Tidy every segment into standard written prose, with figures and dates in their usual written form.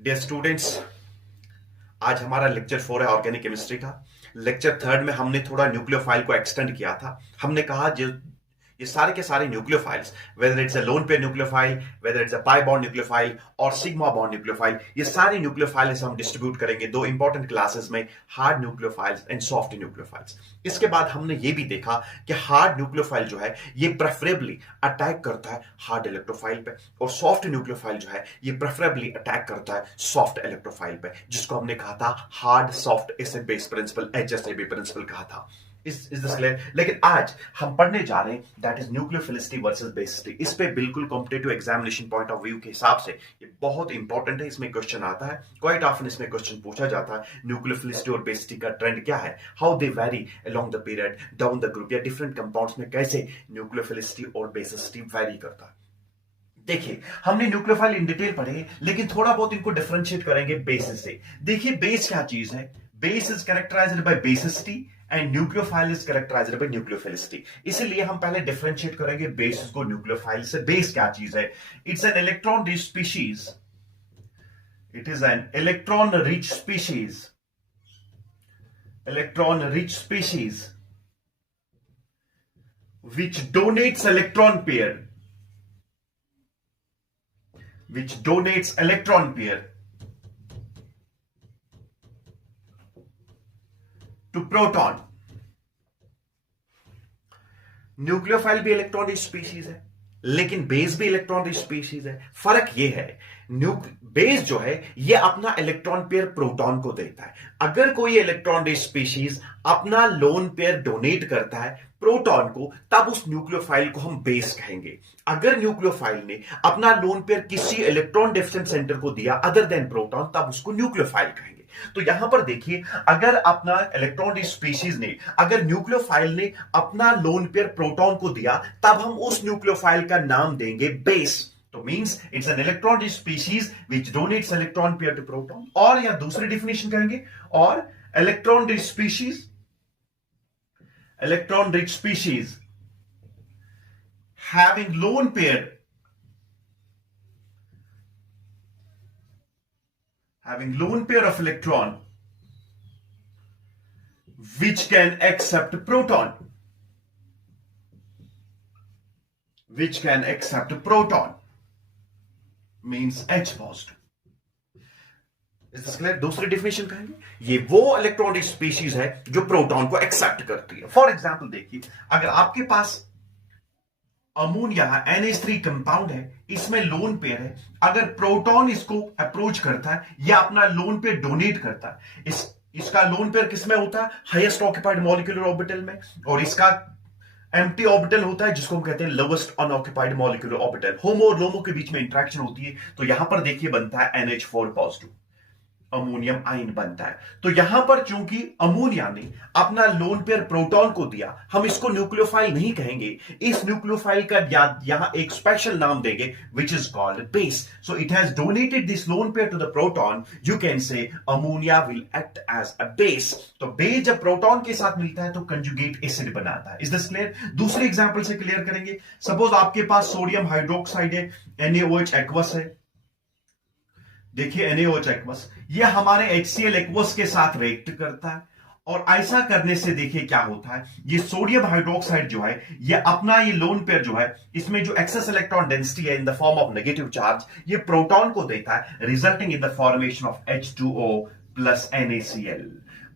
Dear students, आज हमारा lecture 4 है ऑर्गेनिक केमिस्ट्री का। लेक्चर थर्ड में हमने थोड़ा न्यूक्लियोफाइल को एक्सटेंड किया था। हमने कहा जो ये सारे के सारे nucleophiles, whether it's a lone pair nucleophile, whether it's a pi bond nucleophile और सिग्मा बॉन्ड न्यूक्लियोफाइल, ये सारे न्यूक्लियोफाइल्स हम डिस्ट्रीब्यूट करेंगे दो इंपॉर्टेंट क्लासेस में, hard nucleophiles and soft nucleophiles. इसके बाद हमने ये भी देखा कि हार्ड न्यूक्लियोफाइल जो है ये प्रेफरेबली अटैक करता है हार्ड इलेक्ट्रोफाइल पे, और सॉफ्ट न्यूक्लियोफाइल जो है ये प्रेफरेबली अटैक करता है सॉफ्ट इलेक्ट्रोफाइल पे, जिसको हमने कहा था hard soft acid base principle, HSAB principle कहा था। Is this clear? लेकिन आज हम पढ़ने जा रहे हैं that is nucleophilicity versus basicity. इस पे बिल्कुल competitive examination point of view के हिसाब से ये बहुत इंपॉर्टेंट है। इसमें क्वेश्चन आता है क्वाइट ऑफन, इसमें क्वेश्चन पूछा जाता है न्यूक्लियोफिलिसिटी और बेसिसिटी का ट्रेंड क्या है, how they very along the period down the group, या डिफरेंट कंपाउंड्स में कैसे न्यूक्लियोफिलिसिटी और बेसिसिटी वेरी करता है। देखिए, हमने न्यूक्लियोफाइल इन डिटेल पढ़े, लेकिन थोड़ा बहुत इनको डिफरेंशिएट करेंगे बेसिस से। देखिए, बेस क्या चीज है? Base is characterised by basicity and nucleophile is characterised by nucleophilicity. इसलिए हम पहले डिफरेंशिएट करेंगे बेस को न्यूक्लियोफाइल से। बेस क्या चीज है? It's an electron rich species, it is an electron rich species, electron rich species which donates electron pair, which donates electron pair to proton। Nucleophile भी इलेक्ट्रॉन रिच स्पीशीज है, लेकिन base भी electron rich species है। फर्क यह है, base जो है ये अपना इलेक्ट्रॉन पेयर प्रोटॉन को देता है। अगर कोई इलेक्ट्रॉन रिच स्पीशीज अपना लोन पेयर डोनेट करता है प्रोटॉन को, तब उस न्यूक्लियोफाइल को हम बेस कहेंगे। अगर न्यूक्लियोफाइल ने अपना लोन पेयर किसी इलेक्ट्रॉन डेफिशिएंट सेंटर को दिया अदर देन प्रोटॉन, तब उसको न्यूक्लियोफाइल कहेंगे। तो यहां पर देखिए, अगर अपना इलेक्ट्रॉन रिच स्पीशीज ने, अगर न्यूक्लियोफाइल ने अपना लोन पेयर प्रोटॉन को दिया, तब हम उस न्यूक्लियोफाइल का नाम देंगे बेस। तो means it's an electron rich species which donates electron pair to proton, और या दूसरी डेफिनेशन कहेंगे, और electron rich species, electron rich species having lone pair, having lone pair of electron which can accept proton, which can accept proton means H positive। दूसरी definition कहेंगे, ये वो electronic species है जो प्रोटॉन को एक्सेप्ट करती है। फॉर एग्जाम्पल देखिए, अगर आपके पास अमोनिया NH3 कंपाउंड है, इसमें लोन पेयर है, अगर प्रोटॉन इसको अप्रोच करता है या अपना लोन पेयर डोनेट करता है, इसका लोन पेयर किसमें होता है? हाईएस्ट ऑक्यूपाइड मॉलिक्यूलर ऑर्बिटल में, और इसका एम्प्टी ऑर्बिटल होता है जिसको हम कहते हैं लोवेस्ट अनऑक्यूपाइड मॉलिक्यूलर ऑर्बिटल। होमो और लोमो के बीच में इंटरेक्शन होती है, तो यहां पर देखिए बनता है NH4 पॉजिटिव, अमोनियम आयन बनता है। तो यहां पर चूंकि अमोनिया ने अपना लोन पेयर प्रोटॉन को दिया, हम इसको न्यूक्लियोफाइल नहीं कहेंगे, इस न्यूक्लियोफाइल का यहां एक स्पेशल नाम देंगे which is called base. So it has donated this lone pair to the proton, you can say ammonia will act as a base. तो बेस जब प्रोटॉन के साथ मिलता है तो कंजुगेट एसिड बनाता है। Is this clear? दूसरे एग्जांपल से क्लियर करेंगे। सपोज आपके पास सोडियम हाइड्रोक्साइड है, NaOH एक्वस है। देखिए NaOH एक्वस, ये हमारे HCl एक्वस के साथ रिएक्ट करता है, और ऐसा करने से देखिए क्या होता है, ये सोडियम हाइड्रोक्साइड जो है ये अपना ये लोन पेयर जो है, इसमें जो एक्सेस इलेक्ट्रॉन डेंसिटी है इन the form of negative charge, ये प्रोटॉन को देता है, resulting in the formation of H2O plus NaCl।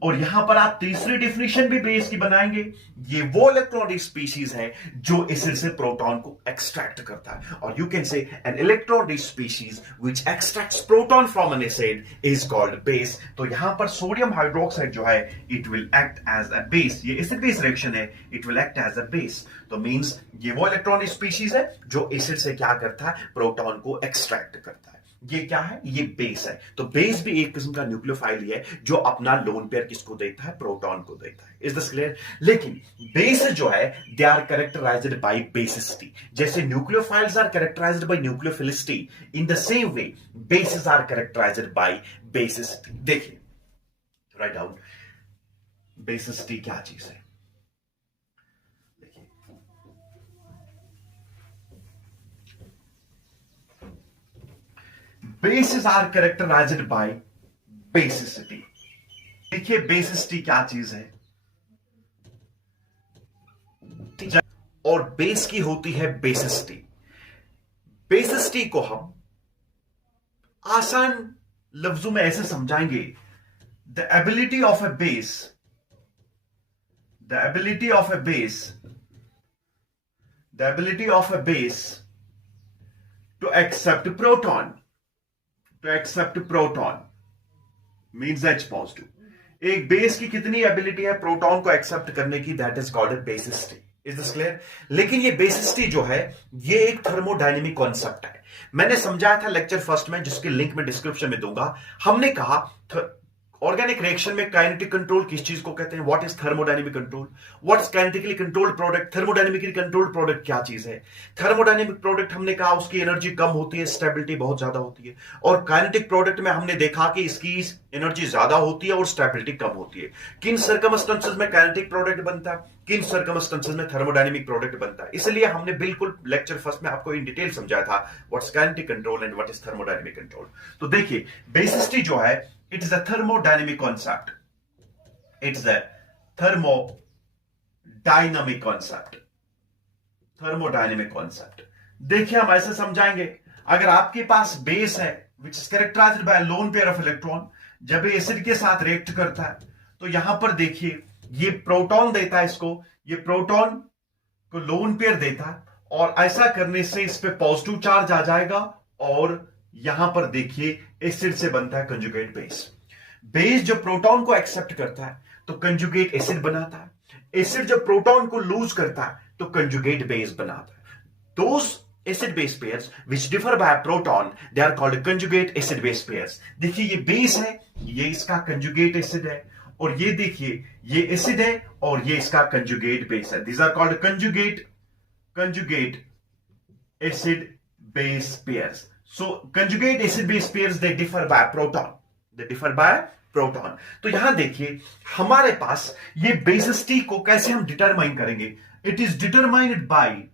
और यहां पर आप तीसरी डेफिनेशन भी बेस की बनाएंगे, ये वो इलेक्ट्रॉनिक स्पीशीज है जो एसिड से प्रोटॉन को एक्सट्रैक्ट करता है, और you can say an electronic species which extracts proton from an acid is called base. तो यहां पर सोडियम हाइड्रोक्साइड जो है it will act as a base, ये एसिड बेस रिएक्शन है, it will act as a base. तो means ये वो इलेक्ट्रॉनिक स्पीशीज है जो एसिड से क्या करता है? प्रोटॉन को एक्सट्रैक्ट करता है। ये क्या है? ये बेस है। तो बेस भी एक किस्म का न्यूक्लियोफाइल ही है जो अपना लोन पेयर किसको देता है? प्रोटॉन को देता है। Is this clear? लेकिन बेस जो है they are characterized by basicity. जैसे nucleophiles are characterized by nucleophilicity, in the same way bases are characterized by basicity. देखिए, राइट डाउन बेसिसिटी क्या चीज है। Bases are characterized by basicity. देखिए basicity क्या चीज है, और बेस की होती है बेसिसिटी। बेसिसिटी को हम आसान लफ्जों में ऐसे समझाएंगे, the ability of a base, the ability of a base, the ability of a base to accept proton, to accept proton means H positive. एक बेस की कितनी एबिलिटी है प्रोटॉन को एक्सेप्ट करने की, that is called basicity. Is this clear? लेकिन ये basicity जो है ये एक थर्मोडायनेमिक कॉन्सेप्ट है। मैंने समझाया था लेक्चर फर्स्ट में, जिसकी लिंक मैं डिस्क्रिप्शन में दूंगा। हमने कहा ऑर्गेनिक रिएक्शन में काइनेटिक कंट्रोल किस चीज को कहते हैं, what is thermodynamic control, what is kinetically controlled product, thermodynamically controlled product क्या चीज है। थर्मोडायनेमिक प्रोडक्ट हमने कहा उसकी एनर्जी कम होती है, स्टेबिलिटी बहुत ज्यादा होती है, और काइनेटिक प्रोडक्ट में हमने देखा कि इसकी एनर्जी ज्यादा होती है और स्टेबिलिटी कम होती है। किन सर्कमस्टेंसेस में काइनेटिक प्रोडक्ट बनता है, किन सर्कमस्टेंसेस में थर्मोडायनेमिक प्रोडक्ट बनता है। इसलिए हमने बिल्कुल लेक्चर फर्स्ट में आपको इन डिटेल समझाया था what is kinetic control and what is thermodynamic control. तो देखिए बेसिसिटी जो है, it is a thermodynamic concept, it's a thermodynamic concept, thermodynamic concept। देखिए हम ऐसे समझाएंगे, अगर आपके पास बेस है which is characterized by a lone pair of electron, जब ये एसिड के साथ रिएक्ट करता है तो यहां पर देखिए ये प्रोटॉन देता है इसको, ये प्रोटॉन को लोन पेयर देता है, और ऐसा करने से इस पे पॉजिटिव चार्ज आ जाएगा, और यहां पर देखिए एसिड से बनता है कंजुगेट बेस। बेस जब प्रोटॉन को एक्सेप्ट करता है तो कंजुगेट एसिड बनाता है, एसिड जब प्रोटॉन को लूज करता है तो कंजुगेट बेस बनाता है। दोस acid base pairs which differ by a proton, they are called conjugate acid base pairs। देखिए ये बेस है, ये इसका कंजुगेट एसिड है, और ये देखिए ये एसिड है और ये इसका कंजुगेट बेस है। These are called conjugate acid base pairs। So conjugate acid base pairs they differ by proton, they differ by proton। तो यहां देखिए हमारे पास ये बेसिसिटी को कैसे हम डिटरमाइन करेंगे। It is determined by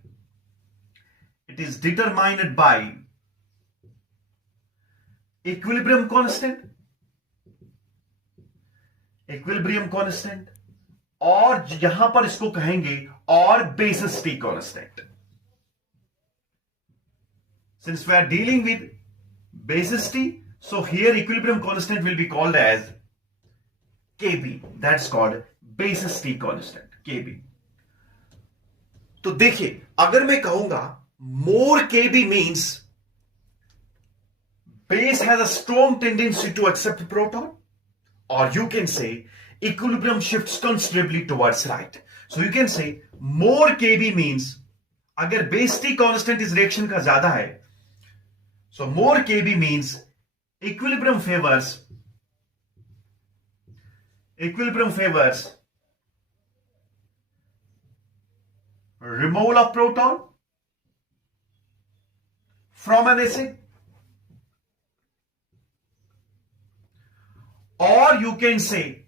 equilibrium constant, और यहां पर इसको कहेंगे और basicity constant. Since we are dealing with basicity, so here equilibrium constant will be called as Kb, that's called basicity constant, Kb। तो देखिए अगर मैं कहूंगा more Kb means base has a strong tendency to accept proton, or you can say equilibrium shifts considerably towards right। So you can say more Kb means अगर basicity constant इस reaction का ज्यादा है, so more Kb means equilibrium favors removal of proton from an acid, or you can say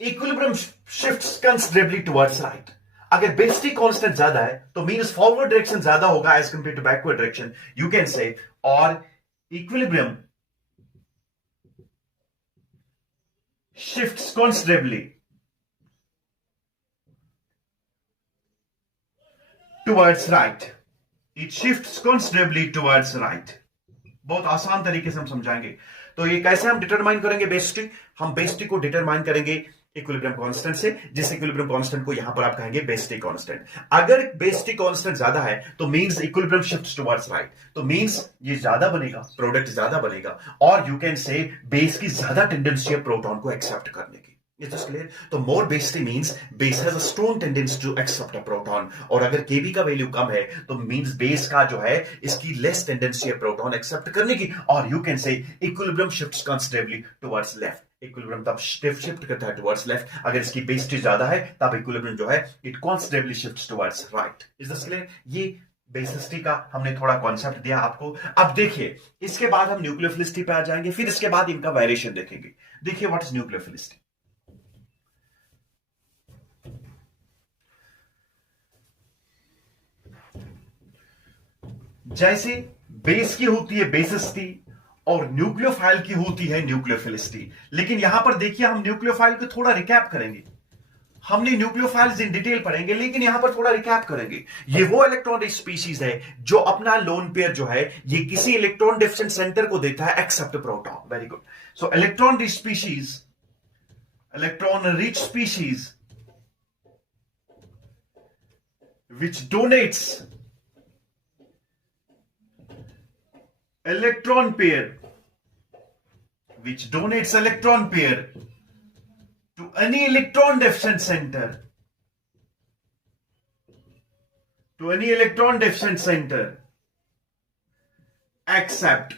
equilibrium shifts considerably towards right। अगर basicity constant ज्यादा है तो means forward direction ज्यादा होगा as compare to backward direction, you can say, और equilibrium shifts considerably towards right, it shifts considerably towards right। बहुत आसान तरीके से हम समझाएंगे। तो ये कैसे हम डिटरमाइन करेंगे बेसिसिटी, हम बेसिसिटी को डिटरमाइन करेंगे इक्विलिब्रियम कांस्टेंट से, जिस इक्विलिब्रियम कांस्टेंट को यहां पर आप कहेंगे बेसिसिटी कांस्टेंट। अगर बेसिसिटी कांस्टेंट ज्यादा है तो means equilibrium shifts towards right, तो मींस ये ज्यादा बनेगा, प्रोडक्ट ज्यादा बनेगा, और यू कैन से बेस की ज्यादा टेंडेंसी है प्रोटॉन को एक्सेप्ट करने की। Is this clear? तो more basicity means base has a strong tendency to accept a proton, और अगर Kb का वैल्यू कम है तो means base का जो है इसकी less tendency है प्रोटॉन एक्सेप्ट करने की, और you can say equilibrium shifts considerably towards left। Equilibrium तब शिफ्ट करता है टुवर्ड्स लेफ्ट, अगर इसकी बेसिसिटी ज्यादा है तब इक्विलिब्रियम जो है it constantly shifts towards right. Is this clear? ये बेसिसिटी का हमने थोड़ा कॉन्सेप्ट दिया आपको। अब देखिए इसके बाद हम न्यूक्लियोफिलिसिटी पे आ जाएंगे, फिर इसके बाद इनका वेरिएशन देखेंगे। देखिए व्हाट इज न्यूक्लियोफिलिसिटी। जैसे बेस की होती है बेसिसिटी और न्यूक्लियोफाइल की होती है न्यूक्लियोफिलिसिटी। लेकिन यहां पर देखिए हम न्यूक्लियोफाइल को थोड़ा रिकैप करेंगे। हमने न्यूक्लियोफाइल्स इन डिटेल पढ़ेंगे, लेकिन यहां पर थोड़ा रिकैप करेंगे। ये वो इलेक्ट्रॉन रिच स्पीशीज है जो अपना लोन पेयर जो है ये किसी इलेक्ट्रॉन डिफिशिएंट सेंटर को देता है accept proton. Very good. So electron rich species which donates electron pair to any electron deficient center except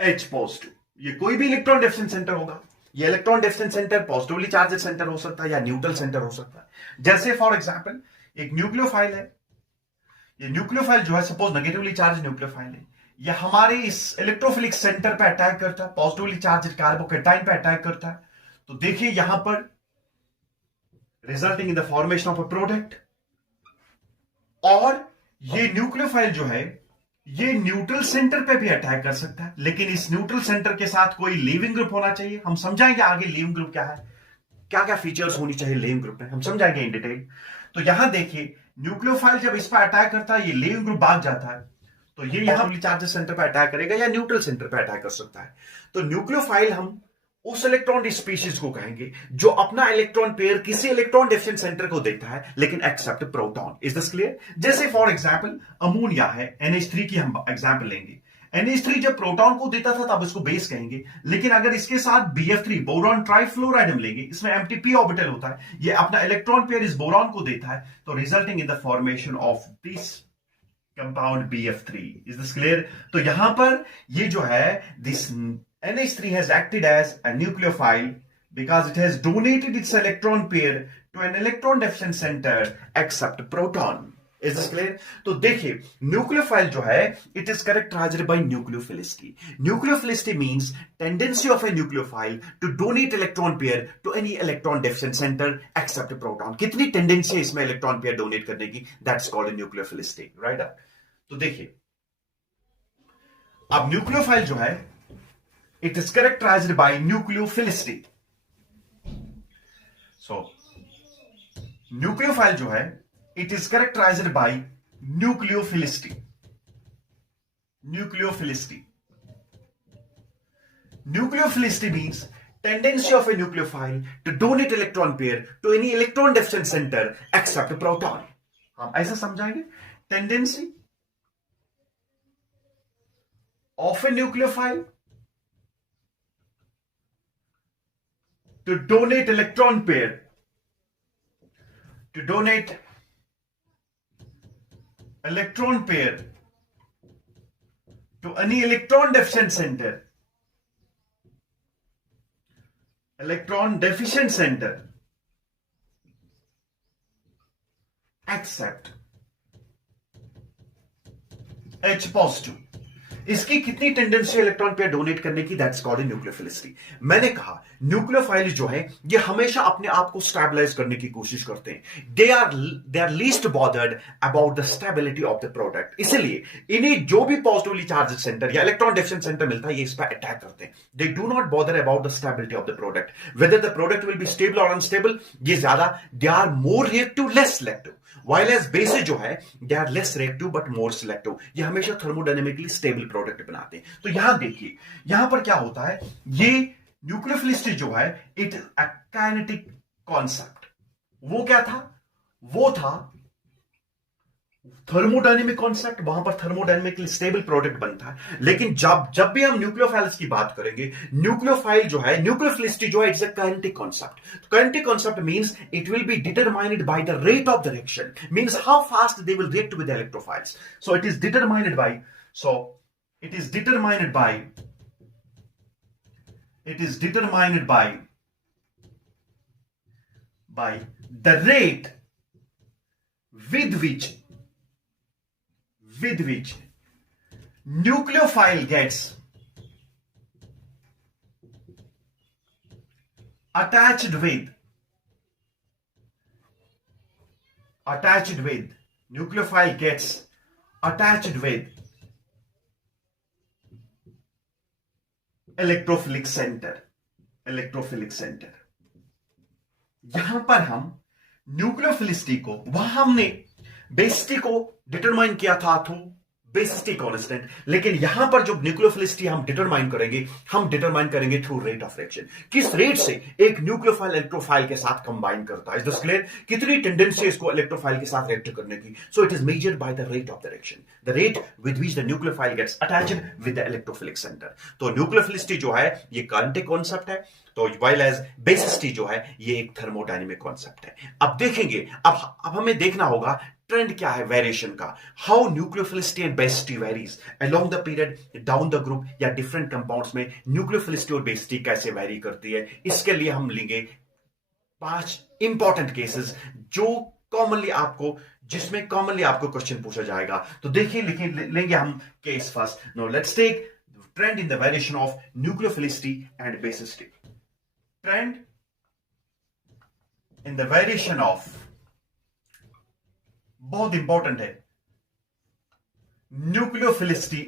H positive। ये कोई भी इलेक्ट्रॉन डेफिशिएंट सेंटर होगा। ये electron deficient centre positively charge centre हो सकता है या न्यूट्रल सेंटर हो सकता है। जैसे फॉर एग्जांपल एक न्यूक्लियोफाइल है, ये न्यूक्लियोफाइल जो है सपोज नेगेटिवली चार्ज न्यूक्लियोफाइल है, यह हमारे इस इलेक्ट्रोफिलिक सेंटर पे अटैक करता है, पॉजिटिवली चार्ज कार्बोकैटायन पे अटैक करता है। तो देखिए यहां पर resulting in the formation of a product. और ये न्यूक्लियोफाइल जो है ये न्यूट्रल सेंटर पे भी अटैक कर सकता है, लेकिन इस न्यूट्रल सेंटर के साथ कोई लीविंग ग्रुप होना चाहिए। हम समझाएंगे आगे लीविंग ग्रुप क्या है, क्या क्या फीचर्स होनी चाहिए लीविंग ग्रुप में, हम समझाएंगे इन डिटेल। तो यहां देखिए न्यूक्लियोफाइल जब इस पर अटैक करता है ये लीविंग ग्रुप भाग जाता है, तो ये यहां चार्ज सेंटर पर अटैक करेगा या न्यूट्रल सेंटर पर अटैक कर सकता है। तो न्यूक्लियोफाइल हम उस इलेक्ट्रॉन स्पीशीज को कहेंगे जो अपना इलेक्ट्रॉन पेयर किसी इलेक्ट्रॉन डेफिशिएंट सेंटर को देता है लेकिन accept proton. Is this clear? जैसे फॉर एग्जांपल अमोनिया है, NH3 की हम एग्जांपल लेंगे। NH3 जब प्रोटॉन को देता था तब इसको बेस कहेंगे, लेकिन अगर इसके साथ BF3 बोरॉन ट्राइफ्लोराइड हम लेंगे, इसमें एम्प्टी p ऑर्बिटल होता है, ये अपना इलेक्ट्रॉन पेयर इस बोरॉन को देता है, तो resulting in the formation of this compound BF3। Is this clear? तो यहां पर ये जो है this NH3 has acted as a nucleophile because it has donated its electron pair to an electron deficient center except proton। Is this clear? तो देखिए nucleophile जो है it is characterized by nucleophilicity। Nucleophilicity means tendency of a nucleophile to donate electron pair to any electron deficient center except proton। कितनी tendency है इसमें electron pair donate करने की, that's called a nucleophilicity, right? तो देखिए अब nucleophile जो है it is characterized by nucleophilicity। So nucleophile जो है it is characterized by nucleophilicity। Nucleophilicity means tendency of a nucleophile to donate electron pair to any electron deficient center except proton। हम ऐसा समझाएंगे, tendency of a nucleophile to donate electron pair to any electron deficient center except H positive। इसकी कितनी tendency electron pair donate करने की, that's called nucleophilicity. मैंने कहा nucleophile जो है ये हमेशा अपने आप को स्टेबलाइज करने की कोशिश करते हैं। They are least bothered about the stability of the product. इसलिए इन्हें जो भी पॉजिटिवली चार्ज सेंटर या इलेक्ट्रॉन डेफिशिएंट सेंटर मिलता है ये इस पर अटैक करते हैं। They do not bother about the stability of the product, whether the product will be stable और अनस्टेबल। ये ज्यादा they are more reactive less selective, while as bases जो है they are less reactive but more selective। ये हमेशा thermodynamically stable product बनाते हैं। तो यहां देखिए यहां पर क्या होता है, ये न्यूक्लियोफिलिसिटी जो है इट अ काइनेटिक कॉन्सेप्ट। वो क्या था, वो था थर्मोडायनेमिक कॉन्सेप्ट। वहां पर थर्मोडायनेमिकली स्टेबल प्रोडक्ट बनता है। लेकिन जब भी हम न्यूक्लियोफाइल्स की बात करेंगे, न्यूक्लियोफाइल जो है न्यूक्लियोफिलिसिटी जो है it's a kinetic concept. Kinetic concept means it will be determined by the rate of the reaction, means how fast they will react with the electrophiles. So it is determined by the rate with which nucleophile gets attached with nucleophile gets attached with electrophilic centre, electrophilic centre. यहां पर हम nucleophilicity को, वहां हमने basicity को determine किया था through basicity constant, लेकिन यहां पर जो न्यूक्लियोफिलिसिटी हम डिटरमाइन करेंगे थ्रू रेट ऑफ रिएक्शन। किस रेट से एक न्यूक्लियोफाइल इलेक्ट्रोफाइल के साथ कंबाइन करता है, इज दिस क्लियर? कितनी टेंडेंसी है इसको इलेक्ट्रोफाइल के साथ रिएक्ट करने की। So it is measured by the rate of the reaction, the rate with which the nucleophile gets attached with the electrophilic center. तो न्यूक्लियोफिलिसिटी जो है ये क्वांटिक कॉन्सेप्ट है, तो वाइल एज बेसिसिटी जो है ये एक थर्मोडायनेमिक कॉन्सेप्ट है। अब देखेंगे, अब हमें देखना होगा ट्रेंड क्या है वेरिएशन का, how nucleophilicity and basicity varies along the period down the group, या डिफरेंट कंपाउंड्स में न्यूक्लियोफिलिसिटी और बेसिसिटी कैसे वेरी करती है। इसके लिए हम लेंगे 5 इंपॉर्टेंट केसेस जिसमें कॉमनली आपको क्वेश्चन पूछा जाएगा। तो देखिए लेंगे हम case first. Now let's take trend in the variation of nucleophilicity and basicity. Trend in the variation of, बहुत इंपॉर्टेंट है, न्यूक्लियोफिलिसिटी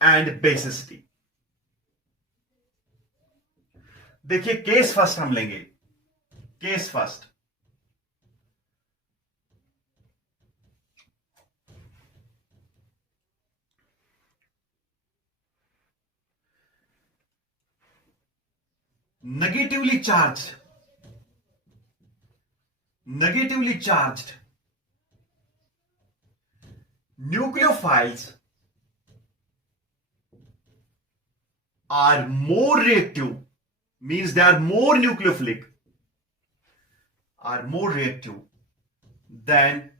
एंड बेसिसिटी। देखिए केस फर्स्ट हम लेंगे, case first. negatively charged nucleophiles are more reactive, means they are more nucleophilic, are more reactive than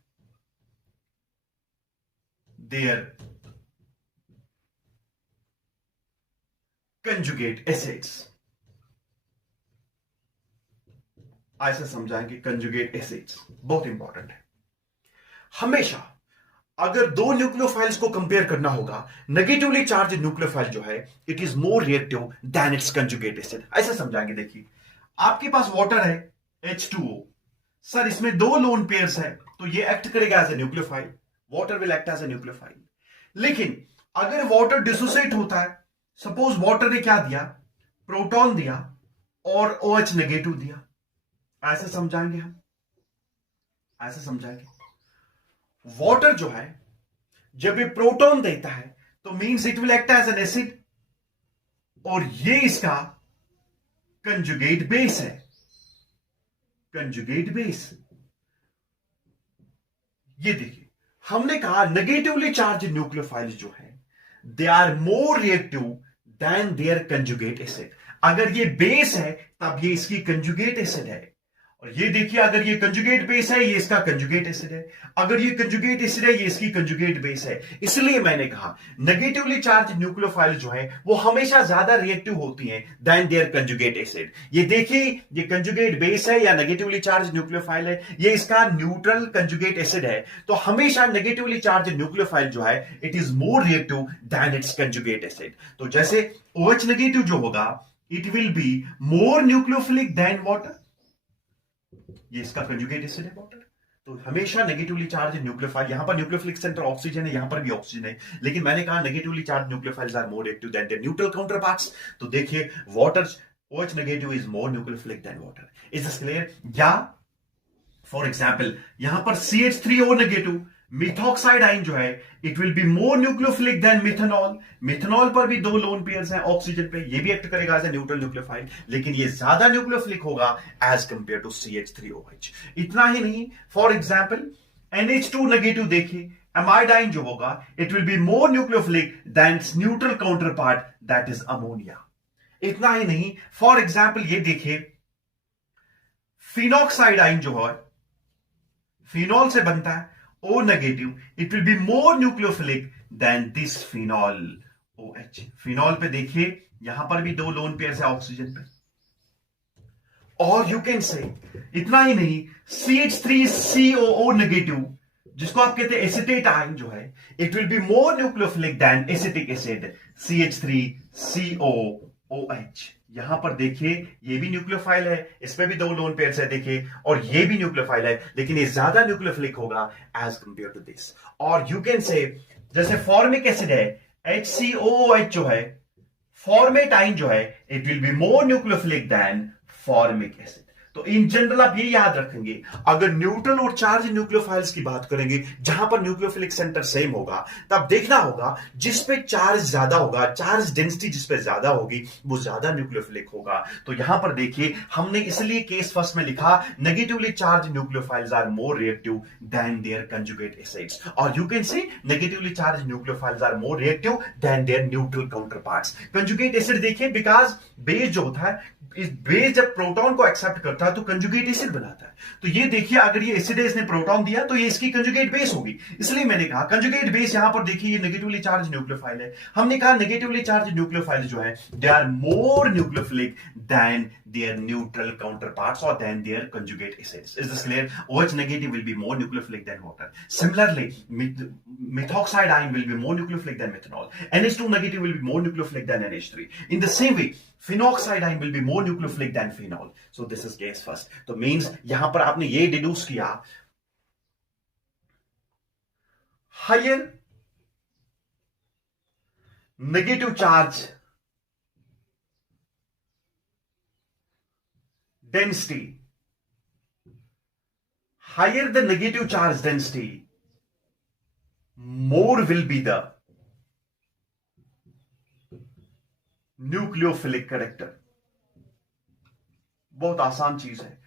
their conjugate acids। ऐसा समझाएंगे, conjugate acids बहुत important है। हमेशा अगर दो न्यूक्लियोफाइल्स को कंपेयर करना होगा, नेगेटिवली चार्ज न्यूक्लियोफाइल जो है it is more reactive than its conjugate acid. ऐसा समझाएंगे, देखिए आपके पास वाटर है H2O, सर इसमें 2 लोन पेयर्स है, तो ये एक्ट करेगा as a nucleophile, water will act as a nucleophile. लेकिन अगर वाटर डिसोसिएट होता है, सपोज वाटर ने क्या दिया, प्रोटॉन दिया और OH नेगेटिव दिया, ऐसे समझाएंगे हम, ऐसे समझाएंगे। वाटर जो है जब ये प्रोटॉन देता है तो means it will act as an acid, और ये इसका कंजुगेट बेस है, कंजुगेट बेस। ये देखिए हमने कहा नेगेटिवली चार्ज न्यूक्लियोफाइल्स जो है they are more reactive than their conjugate acid. अगर ये बेस है तब ये इसकी कंजुगेट एसिड है, और ये देखिए अगर ये कंजुगेट बेस है ये इसका कंजुगेट एसिड है, अगर ये कंजुगेट एसिड है ये इसकी कंजुगेट बेस है। इसलिए मैंने कहा नेगेटिवली चार्ज न्यूक्लियोफाइल जो है वो हमेशा ज्यादा रिएक्टिव होती हैं देन देयर कंजुगेट एसिड। ये देखिए ये कंजुगेट बेस है या नेगेटिवली चार्ज न्यूक्लियोफाइल है, ये इसका न्यूट्रल कंजुगेट एसिड है, तो हमेशा नेगेटिवली चार्ज न्यूक्लियोफाइल जो है it is more reactive than its conjugate acid. तो जैसे OH नेगेटिव जो होगा it will be more nucleophilic than water, ये इसका कंजुगेट एसिड है वाटर। तो हमेशा नेगेटिवली चार्ज न्यूक्लियोफाइल, यहां पर न्यूक्लियोफिलिक सेंटर ऑक्सीजन है, यहां पर भी ऑक्सीजन है, लेकिन मैंने कहा negatively charge nucleophiles are more active than their neutral counterparts. तो देखिए water OH negative is more nucleophilic than water. Is this clear? या फॉर एग्जांपल यहां पर CH3O नेगेटिव मिथॉक्साइड आयन जो है it will be more nucleophilic than methanol. Methanol पर भी 2 lone pairs हैं ऑक्सीजन पे, ये भी एक्ट करेगा एज ए न्यूट्रल न्यूक्लियोफाइल, लेकिन ये ज्यादा न्यूक्लियोफिलिक होगा एज कंपेयर टू CH3OH। इतना ही नहीं, फॉर एग्जांपल NH2 नेगेटिव देखिए, एमाइड आयन जो होगा it will be more nucleophilic than its neutral counterpart that is ammonia. इतना ही नहीं, फॉर एग्जांपल ये देखिए फिनॉक्साइड आयन जो है फिनॉल से बनता है O negative, it will be more nucleophilic than this phenol OH। Phenol पे देखिए यहां पर भी 2 लोन पेयर्स है ऑक्सीजन पे, और यू कैन से इतना ही नहीं CH3COO नेगेटिव जिसको आप कहते हैं एसिटेट आयन जो है it will be more nucleophilic than acetic acid CH3COOH। यहां पर देखिए ये भी न्यूक्लियोफाइल है, इसमें भी 2 लोन पेयर्स है देखिए, और ये भी न्यूक्लियोफाइल है, लेकिन ये ज्यादा न्यूक्लियोफिलिक होगा एज कंपेयर टू दिस। और यू कैन से जैसे फॉर्मिक एसिड है HCOOH जो है, फॉर्मेट आइन जो है, it will be more nucleophilic than formic acid. तो इन जनरल आप ये याद रखेंगे, अगर न्यूट्रल और चार्ज न्यूक्लियोफाइल्स की बात करेंगे जहां पर न्यूक्लियोफिलिक सेंटर सेम होगा, तब देखना होगा जिस पे चार्ज ज्यादा होगा, चार्ज डेंसिटी जिस पे ज्यादा होगी वो ज्यादा न्यूक्लियोफिलिक होगा। तो यहां पर देखिए हमने इसलिए केस फर्स्ट में लिखा negatively charge nucleophiles are more reactive than their conjugate acids, और you can say negatively charge nucleophiles are more reactive than their neutral counterparts. Conjugate acid देखिए, बिकॉज बेस जो होता है, इस बेस जब प्रोटॉन को एक्सेप्ट करता है तो कंजुगेट एसिड बनाता है। तो ये देखिए अगर ये एसिड है, इसने प्रोटॉन दिया तो ये इसकी कंजुगेट बेस होगी, इसलिए मैंने कहा कंजुगेट बेस। यहां पर देखिए ये नेगेटिवली चार्ज न्यूक्लियोफाइल है, हमने कहा नेगेटिवली चार्ज न्यूक्लियोफाइल जो है they are more nucleophilic than their neutral counterparts or than their conjugate acids. Is this clear? OH negative will be more nucleophilic than water. Similarly, methoxide ion will be more nucleophilic than methanol. NH2 negative will be more nucleophilic than NH3. In the same way, phenoxide ion will be more nucleophilic than phenol. So this is case first. तो means यहां पर आपने ये deduce किया, higher negative charge density, higher the negative charge density, more will be the nucleophilic character. बहुत आसान चीज है।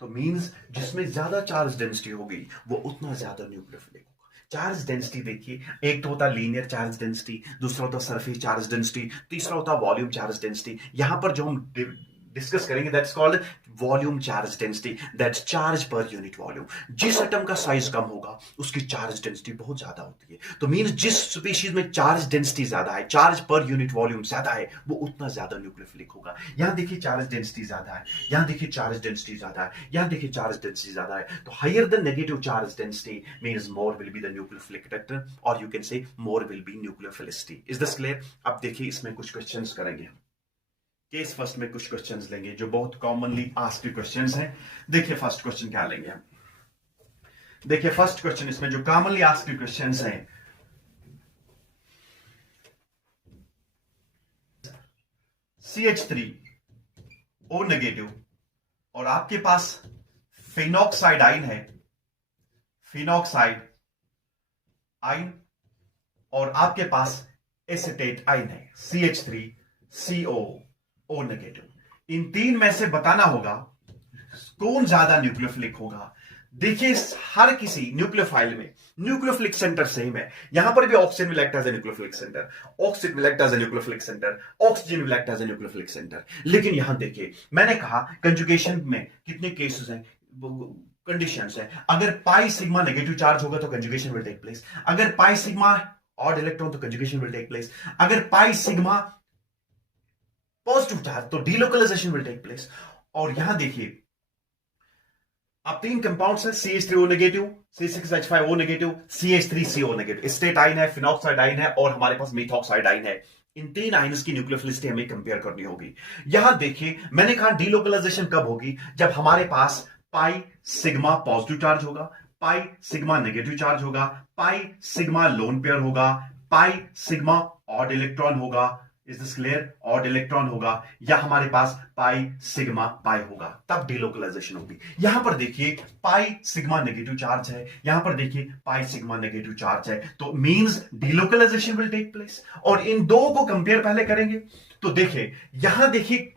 तो मींस जिसमें ज्यादा चार्ज डेंसिटी होगी वो उतना ज्यादा न्यूक्लियोफिलिक होगा। चार्ज डेंसिटी देखिए, एक तो होता है लीनियर चार्ज डेंसिटी, दूसरा होता है सरफेस चार्ज डेंसिटी, तीसरा होता है वॉल्यूम चार्ज डेंसिटी। यहां पर जो हम डिस्कस करेंगे that's called volume charge density, that's charge per unit volume. जिस एटम का साइज कम होगा उसकी चार्ज डेंसिटी बहुत ज्यादा होती है। तो मींस जिस स्पीशीज में चार्ज डेंसिटी ज्यादा है, चार्ज पर यूनिट वॉल्यूम ज्यादा है, वो उतना ज्यादा न्यूक्लियोफिलिक होगा। यहां देखिए चार्ज डेंसिटी ज्यादा है, यहां देखिए चार्ज डेंसिटी ज्यादा है, यहां देखिए चार्ज डेंसिटी ज्यादा है। तो higher the negative charge density means more will be the nucleophilic character, और you can say more will be nucleophilicity. Is this clear? अब देखिए इसमें कुछ क्वेश्चंस करेंगे। केस फर्स्ट में कुछ क्वेश्चंस लेंगे जो बहुत कॉमनली आस्क्ड क्वेश्चंस हैं। देखिए फर्स्ट क्वेश्चन क्या लेंगे हम। देखिए फर्स्ट क्वेश्चन इसमें जो कॉमनली आस्क्ड क्वेश्चंस हैं, CH3O नेगेटिव और आपके पास फिनॉक्साइड आइन है, फिनॉक्साइड आइन, और आपके पास एसीटेट आइन है CH3CO नेगेटिव। इन तीन में से बताना होगा कौन ज्यादा न्यूक्लियोफिलिक होगा। देखिए हर किसी न्यूक्लियोफाइल में न्यूक्लियोफिलिक सेंटर सेम है। यहां पर भी oxygen will act as a nucleophilic center, oxygen will act as a nucleophilic center, oxygen will act as a nucleophilic center. लेकिन यहां देखिए मैंने कहा कंजुगेशन में कितने केसेस हैं, कंडीशंस है। अगर पाई सिग्मा नेगेटिव चार्ज होगा तो कंजुगेशन विल टेक प्लेस, अगर पाई सिग्मा ऑड इलेक्ट्रॉन तो कंजुगेशन विल टेक प्लेस, अगर पाई सिग्मा पॉजिटिव चार्ज तो डीलोकलाइजेशन विल टेक प्लेस। और यहां देखिए अब तीन कंपाउंड्स हैं, CH3O negative, C6H5O negative, CH3CO negative. State आइन है, फिनॉक्साइड आइन है, और हमारे पास मेथॉक्साइड आइन है। इन तीन आइन्स की न्यूक्लियोफिलिसिटी हमें कंपेयर करनी होगी। यहां देखिए मैंने कहा डीलोकलाइजेशन कब होगी, जब हमारे पास पाई सिग्मा पॉजिटिव चार्ज होगा, पाई सिग्मा नेगेटिव चार्ज होगा, पाई सिग्मा लोन पेयर होगा, पाई सिग्मा ऑड इलेक्ट्रॉन होगा। Is this clear? Odd electron होगा, या हमारे पास पाई सिग्मा पाई होगा, तब डीलोकलाइजेशन होगी। यहां पर देखिए पाई सिग्मा नेगेटिव चार्ज है, यहां पर देखिए पाई सिग्मा नेगेटिव चार्ज है, तो means delocalization will take place. और इन दो को कंपेयर पहले करेंगे तो देखिए यहां देखिए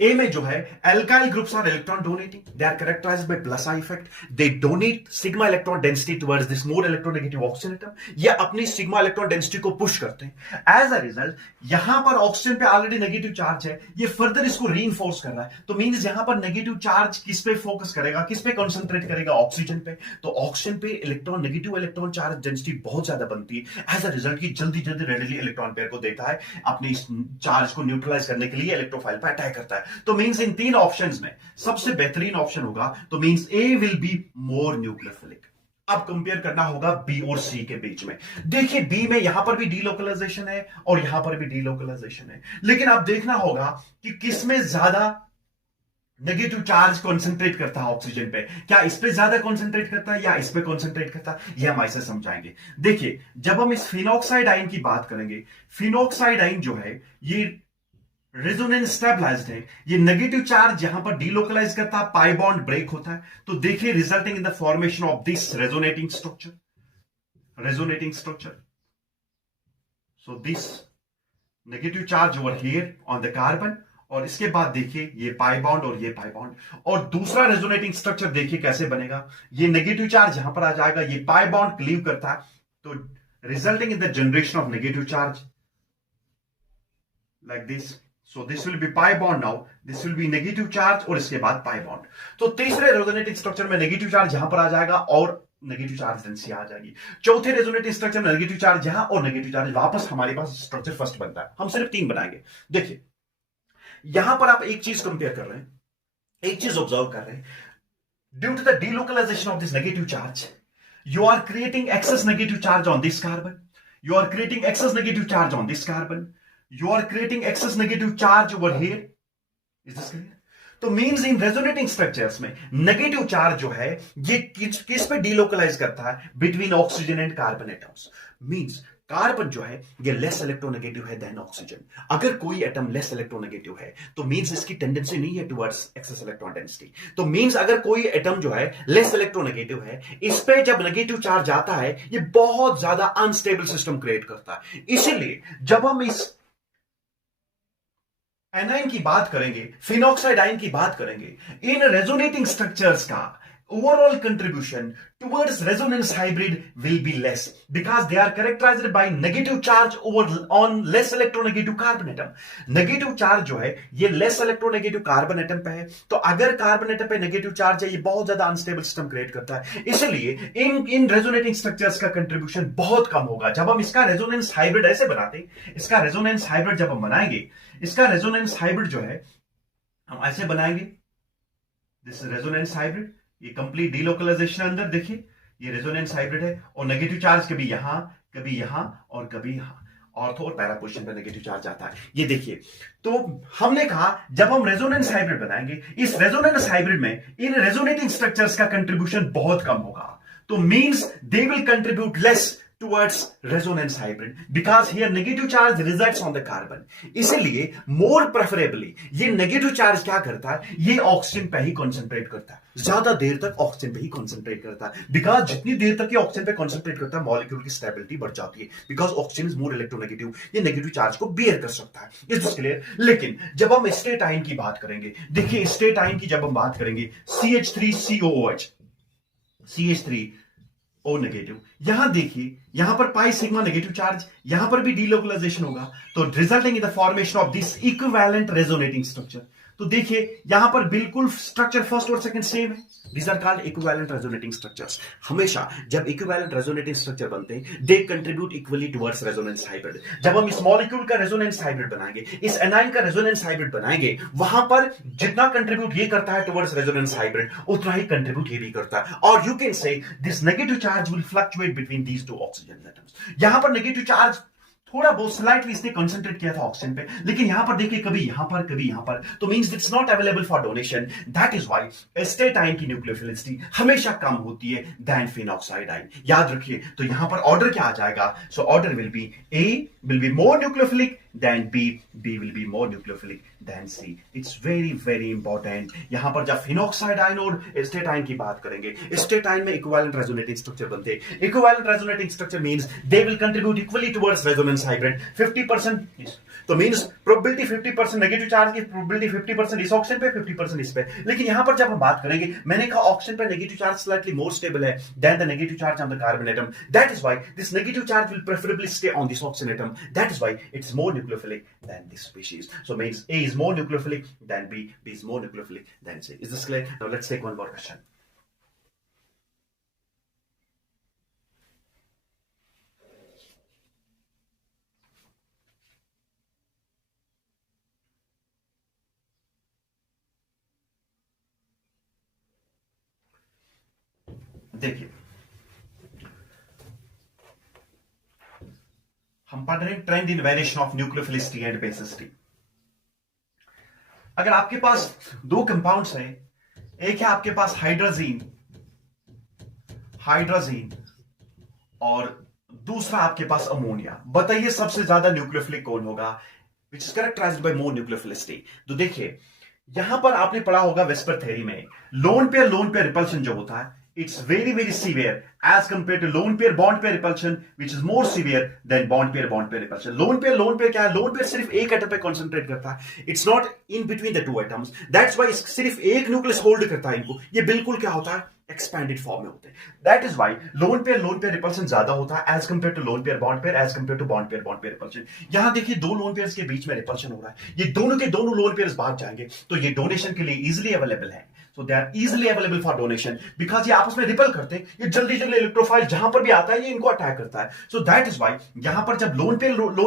ए में जो है alkyl groups are electron donating, they are characterized by plus I effect, they donate sigma electron density towards this more electronegative oxygen atom, या अपनी सिग्मा इलेक्ट्रॉन डेंसिटी को पुश करते हैं। एज अ रिजल्ट यहां पर ऑक्सीजन पे already negative charge है, ये फर्दर इसको रीइंफोर्स कर रहा है। तो मींस यहां पर नेगेटिव चार्ज किस पे फोकस करेगा, किस पे कंसंट्रेट करेगा, ऑक्सीजन पे। तो ऑक्सीजन पे electron negative electron charge density बहुत ज्यादा बनती है। एज अ रिजल्ट की जल्दी जल्दी रेडिली इलेक्ट्रॉन पेयर को देता है, अपनी इस चार्ज को न्यूट्रलाइज करने के लिए इलेक्ट्रोफाइल पर अटैक करता है। तो मींस इन तीन ऑप्शंस में सबसे बेहतरीन ऑप्शन होगा, तो means A will be more nucleophilic. अब कंपेयर करना होगा बी और सी के बीच में। देखिए बी में यहां पर भी डीलोकलाइजेशन है और यहां पर भी डीलोकलाइजेशन है, लेकिन अब देखना होगा कि किसमें ज्यादा नेगेटिव चार्ज कॉन्सेंट्रेट करता है ऑक्सीजन पे, क्या इस पे ज्यादा कॉन्सेंट्रेट करता है या इस पे कॉन्सेंट्रेट करता है, ये हम ऐसे समझाएंगे। देखिए जब हम इस फिनॉक्साइड आयन की बात करेंगे, फिनॉक्साइड आयन जो है ये रेजोनेंस स्टेबलाइज्ड है, ये नेगेटिव चार्ज यहां पर डीलोकलाइज करता है, पाई बॉन्ड ब्रेक होता है, तो देखिए resulting in the formation of this resonating structure. So this negative charge over here on the carbon, और इसके बाद देखिए ये पाई बॉन्ड और ये पाई बॉन्ड, और दूसरा रेजोनेटिंग स्ट्रक्चर देखिए कैसे बनेगा, ये नेगेटिव चार्ज यहां पर आ जाएगा, ये पाई बॉन्ड क्लीव करता है, तो resulting in the generation of negative charge like this. So this will B pi bond, now this will B negative charge और इसके बाद पाई बॉन्ड। तो तीसरे रेजोनेटिंग स्ट्रक्चर में नेगेटिव चार्ज यहां पर आ जाएगा और नेगेटिव चार्ज डेंसिटी आ जाएगी। चौथे रेजोनेटिंग स्ट्रक्चर में नेगेटिव चार्ज यहां और नेगेटिव चार्ज वापस हमारे पास स्ट्रक्चर फर्स्ट बनता है। हम सिर्फ 3 बनाएंगे। देखिए यहां पर आप एक चीज कंपेयर कर रहे हैं, एक चीज ऑब्जर्व कर रहे हैं, due to the delocalization of this negative charge, you are creating excess negative charge on this carbon, you are creating excess negative charge on this carbon, you are creating excess negative charge over here. Is this clear? तो means in resonating structures में negative charge जो है ये किस पे delocalise करता है, between oxygen and carbon atoms. Means carbon जो है ये लेस इलेक्ट्रोनेगेटिव है देन ऑक्सीजन। अगर कोई एटम लेस इलेक्ट्रोनेगेटिव है तो मींस इसकी टेंडेंसी नहीं है टुवर्ड्स एक्सेस इलेक्ट्रॉन डेंसिटी। तो मींस अगर कोई एटम जो है लेस इलेक्ट्रोनेगेटिव है, इस पे जब नेगेटिव चार्ज आता है ये बहुत ज्यादा अनस्टेबल सिस्टम क्रिएट करता है। इसीलिए जब हम इस एनाइन की बात करेंगे, फिनॉक्साइड आयन की बात करेंगे, इन रेजोनेटिंग स्ट्रक्चर्स का overall contribution towards resonance hybrid will be less because they are characterized by negative charge over on less electronegative carbon atom. Negative charge जो है ये लेस इलेक्ट्रोनेगेटिव कार्बन एटम पे है, तो अगर कार्बन एटम पे negative charge है ये बहुत ज्यादा अनस्टेबल सिस्टम क्रिएट करता है। इसलिए इन रेजोनेटिंग स्ट्रक्चर्स का कंट्रीब्यूशन बहुत कम होगा। जब हम इसका रेजोनेंस हाइब्रिड ऐसे बनाते हैं, इसका रेजोनेंस हाइब्रिड जब हम बनाएंगे, इसका रेजोनेंस हाइब्रिड जो है हम ऐसे बनाएंगे, दिस रेजोनेंस हाइब्रिड, ये कंप्लीट डीलोकलाइजेशन अंदर देखिए ये रेजोनेंस हाइब्रिड है, और नेगेटिव चार्ज कभी यहां और कभी यहां ऑर्थो और पैरा पोजीशन पे नेगेटिव चार्ज आता है, ये देखिए। तो हमने कहा जब हम रेजोनेंस हाइब्रिड बनाएंगे, इस रेजोनेंस हाइब्रिड में इन रेजोनेटिंग स्ट्रक्चर्स का कंट्रीब्यूशन बहुत कम होगा, तो means they will contribute less towards resonance hybrid because here negative charge resides on the carbon. इसलिए more preferably ये negative charge क्या करता है, ये ऑक्सीजन पे ही कॉन्सेंट्रेट करता है, ज्यादा देर तक ऑक्सीजन पे ही कॉन्सेंट्रेट करता है, बिकॉज जितनी देर तक ये ऑक्सीजन पे कॉन्सेंट्रेट करता है मॉलिक्यूल की स्टेबिलिटी बढ़ जाती है, because oxygen is more electronegative, ये नेगेटिव चार्ज को बियर कर सकता है। Is this clear? लेकिन जब हम स्टेट आयन की बात करेंगे, देखिए स्टेट आयन की जब हम बात करेंगे, CH3COOH, CH3 O नेगेटिव, यहां देखिए यहां पर पाई सिग्मा नेगेटिव चार्ज, यहां पर भी डीलोकलाइजेशन होगा, तो resulting in the formation of this equivalent resonating structure. तो देखिए यहां पर बिल्कुल स्ट्रक्चर फर्स्ट और सेकंड सेम है, these are called equivalent resonating structures. हमेशा जब इक्विवेलेंट रेजोनेटिंग स्ट्रक्चर बनते हैं they contribute equally towards resonance hybrid. जब हम इस मॉलिक्यूल का रेजोनेंस हाइब्रिड बनाएंगे, इस एनाइन का रेजोनेंस हाइब्रिड बनाएंगे, वहां पर जितना कंट्रीब्यूट ये करता है टुवर्ड्स रेजोनेंस हाइब्रिड उतना ही कंट्रीब्यूट ये भी करता है, और यू कैन से this negative charge will fluctuate between these two oxygen atoms. यहां पर नेगेटिव चार्ज थोड़ा बहुत स्लाइटली इसने कंसंट्रेट किया था ऑक्सीजन पे, लेकिन यहां पर देखिए कभी यहां पर कभी यहां पर, तो means it's not available for donation. That is why estate ion की न्यूक्लियोफिलिसिटी हमेशा कम होती है देन फिनॉक्साइड आयन। याद रखिए, तो यहां पर ऑर्डर क्या आ जाएगा, so order will be A will be more nucleophilic than B will be more nucleophilic than C. It's very very important. यहां पर जब फिनॉक्साइड आयन और एस्टेट आयन की बात करेंगे, एस्टेट आयन में इक्विवेलेंट रेजोनेटिंग स्ट्रक्चर बनते हैं। Equivalent resonating structure means they will contribute equally towards resonance hybrid. 50%, तो मींस प्रोबेबिलिटी 50%, नेगेटिव चार्ज की प्रोबेबिलिटी 50% इस ऑक्सीजन पे, 50% इस पे। लेकिन यहां पर जब हम बात करेंगे, मैंने कहा ऑक्सीजन पे negative charge slightly more stable है than the negative charge on the carbon atom. That is why this negative charge will preferably stay on this oxygen atom. That is why it's more nucleophilic than this species. So means A is more nucleophilic than B is more nucleophilic than C. Is this clear? Now let's take one more question. देखिए हम पढ़ रहे हैं trend in variation of nucleophilicity and basicity. अगर आपके पास दो compounds हैं, एक है आपके पास हाइड्रोजीन हाइड्रोजीन और दूसरा आपके पास अमोनिया, बताइए सबसे ज्यादा न्यूक्लियोफिलिक कौन होगा, which is characterised by more nucleophilicity. तो देखिए यहां पर आपने पढ़ा होगा वेस्पर थ्योरी में, लोन पेयर रिपल्शन जो होता है, it's very very severe as compared to lone pair bond pair repulsion, which is more severe than bond pair repulsion. Lone pair क्या है, lone pair सिर्फ एक एटम पे कॉन्सेंट्रेट करता है, it's not in between the two atoms, that's why सिर्फ एक nucleus hold करता है इनको, ये बिल्कुल क्या होता है, एक्सपैंडेड फॉर्म में होते हैं। That is why lone pair repulsion ज्यादा होता है as compare to lone pair bond pair, as compare to bond pair repulsion. यहां देखिए दो लोन पेयर्स के बीच में रिपल्शन हो रहा है, ये दोनों के दोनों लोन पेयर्स भाग जाएंगे, तो ये डोनेशन के लिए इजिली अवेलेबल है। So they are easily available for donation because ये आपस में रिपल करते हैं, ये जल्दी जल्दी इलेक्ट्रोफाइल जहां पर भी आता है ये इनको अटैक करता है। So that is why यहां पर जब लोन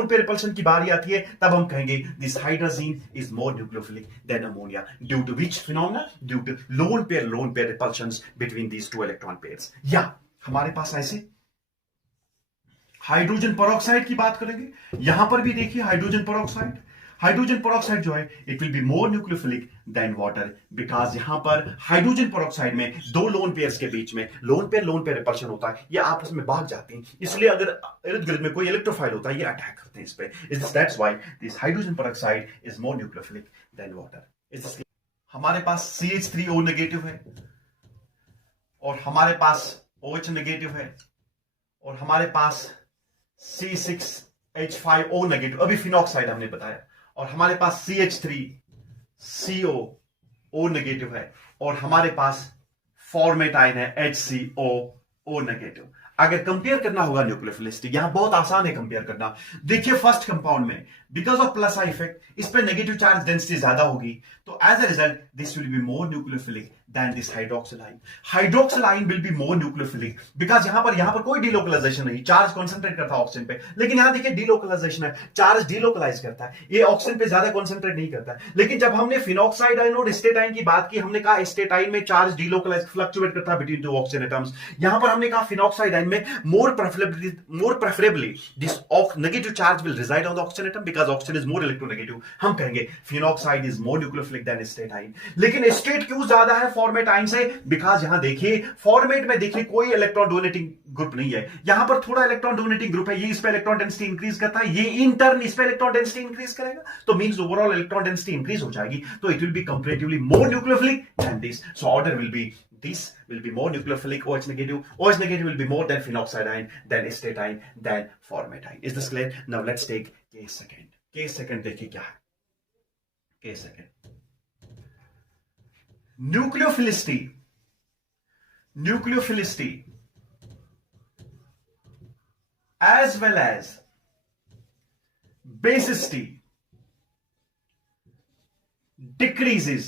पे रिपल्शन की बारी आती है तब हम कहेंगे this hydrazine is more nucleophilic than ammonia due to which phenomena, due to lone pair repulsions between these two electron pairs। या हमारे पास ऐसे हाइड्रोजन पेरोक्साइड की बात करेंगे, यहां पर भी देखिए हाइड्रोजन पेरोक्साइड जो है it will be more nucleophilic than water, because यहां पर हाइड्रोजन पेरोक्साइड में दो लोन पेयर्स के बीच में लोन पेयर रिपल्शन होता है, ये आपस में भाग जाते हैं, इसलिए अगर इर्द गिर्द में कोई इलेक्ट्रोफाइल होता है ये अटैक करते हैं इस पे। That's why this hydrogen peroxide is more nucleophilic than water. हमारे पास CH3O नेगेटिव है और हमारे पास OH नेगेटिव है और हमारे पास C6H5O नेगेटिव, अभी फिनॉक्साइड हमने बताया, और हमारे पास CH3CO नेगेटिव है और हमारे पास फॉर्मेट आयन है HCOO नेगेटिव। अगर कंपेयर करना होगा न्यूक्लियोफिलिसिटी, यहां बहुत आसान है कंपेयर करना। देखिए फर्स्ट कंपाउंड में because of plus I effect इस पे नेगेटिव चार्ज डेंसिटी ज्यादा होगी, तो as a result this will be more nucleophilic than this hydroxyl ion will be more nucleophilic because यहां पर कोई डिलोकलाइजेशन नहीं, चार्ज कॉन्सेंट्रेट करता है ऑक्सीजन पे, लेकिन यहां देखिए डिलोकलाइजेशन है, चार्ज डिलोकलाइज करता है, ये ऑक्सीजन पे ज्यादा कॉन्सेंट्रेट नहीं करता है। लेकिन जब हमने फिनॉक्साइड आयन और स्टेटाइन की बात की, हमने कहा स्टेटाइन में चार्ज डिलोकलाइज फ्लक्चुएट करता है बिटवीन टू ऑक्सीजन एटम्स, यहां पर हमने कहा फिनॉक्साइड आयन में more preferably this negative charge will reside on the oxygen atom because oxygen is more electronegative, हम कहेंगे phenoxide is more nucleophilic than स्टेटाइन। लेकिन स्टेट क्यों ज्यादा है फॉर्मेट आयन से, बिकॉज यहां देखिए फॉर्मेट में देखिए कोई इलेक्ट्रॉन डोनेटिंग ग्रुप नहीं है, यहां पर थोड़ा इलेक्ट्रॉन डोनेटिंग ग्रुप है, ये इस पे इलेक्ट्रॉन डेंसिटी इंक्रीज करता है, ये इन टर्न इस पे इलेक्ट्रॉन डेंसिटी इंक्रीज करेगा, तो means overall electron density increase हो जाएगी, तो it will be comparatively more nucleophilic than this. So order will be this will be more nucleophilic, OH negative will be more than phenoxide ion, than stateine, than formate ion. Is this clear? Now let's take case second देखिए क्या है case second। nucleophilicity as well as basicity decreases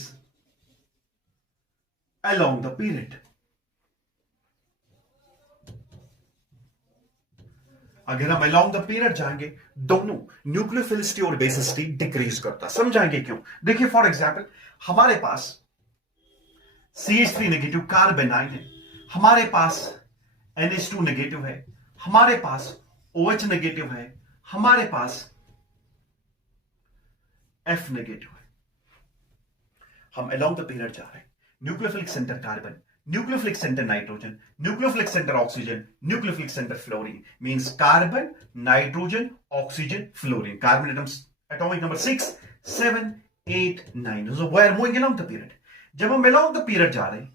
along the period। अगर हम along the period जाएंगे, दोनों nucleophilicity और basicity decrease करता, समझाएंगे क्यों। देखिए फॉर एग्जाम्पल हमारे पास CH3 नेगेटिव कार्बन आयन है, हमारे पास NH2 नेगेटिव है, हमारे पास OH नेगेटिव है, हमारे पास F नेगेटिव है, हम along the period जा रहे हैं। Nucleophilic center carbon, nucleophilic center nitrogen, nucleophilic center oxygen, nucleophilic center fluorine, means carbon nitrogen oxygen fluorine, carbon atoms atomic number 6 7 8 9। So we are moving along the period. जब हम along the period जा रहे हैं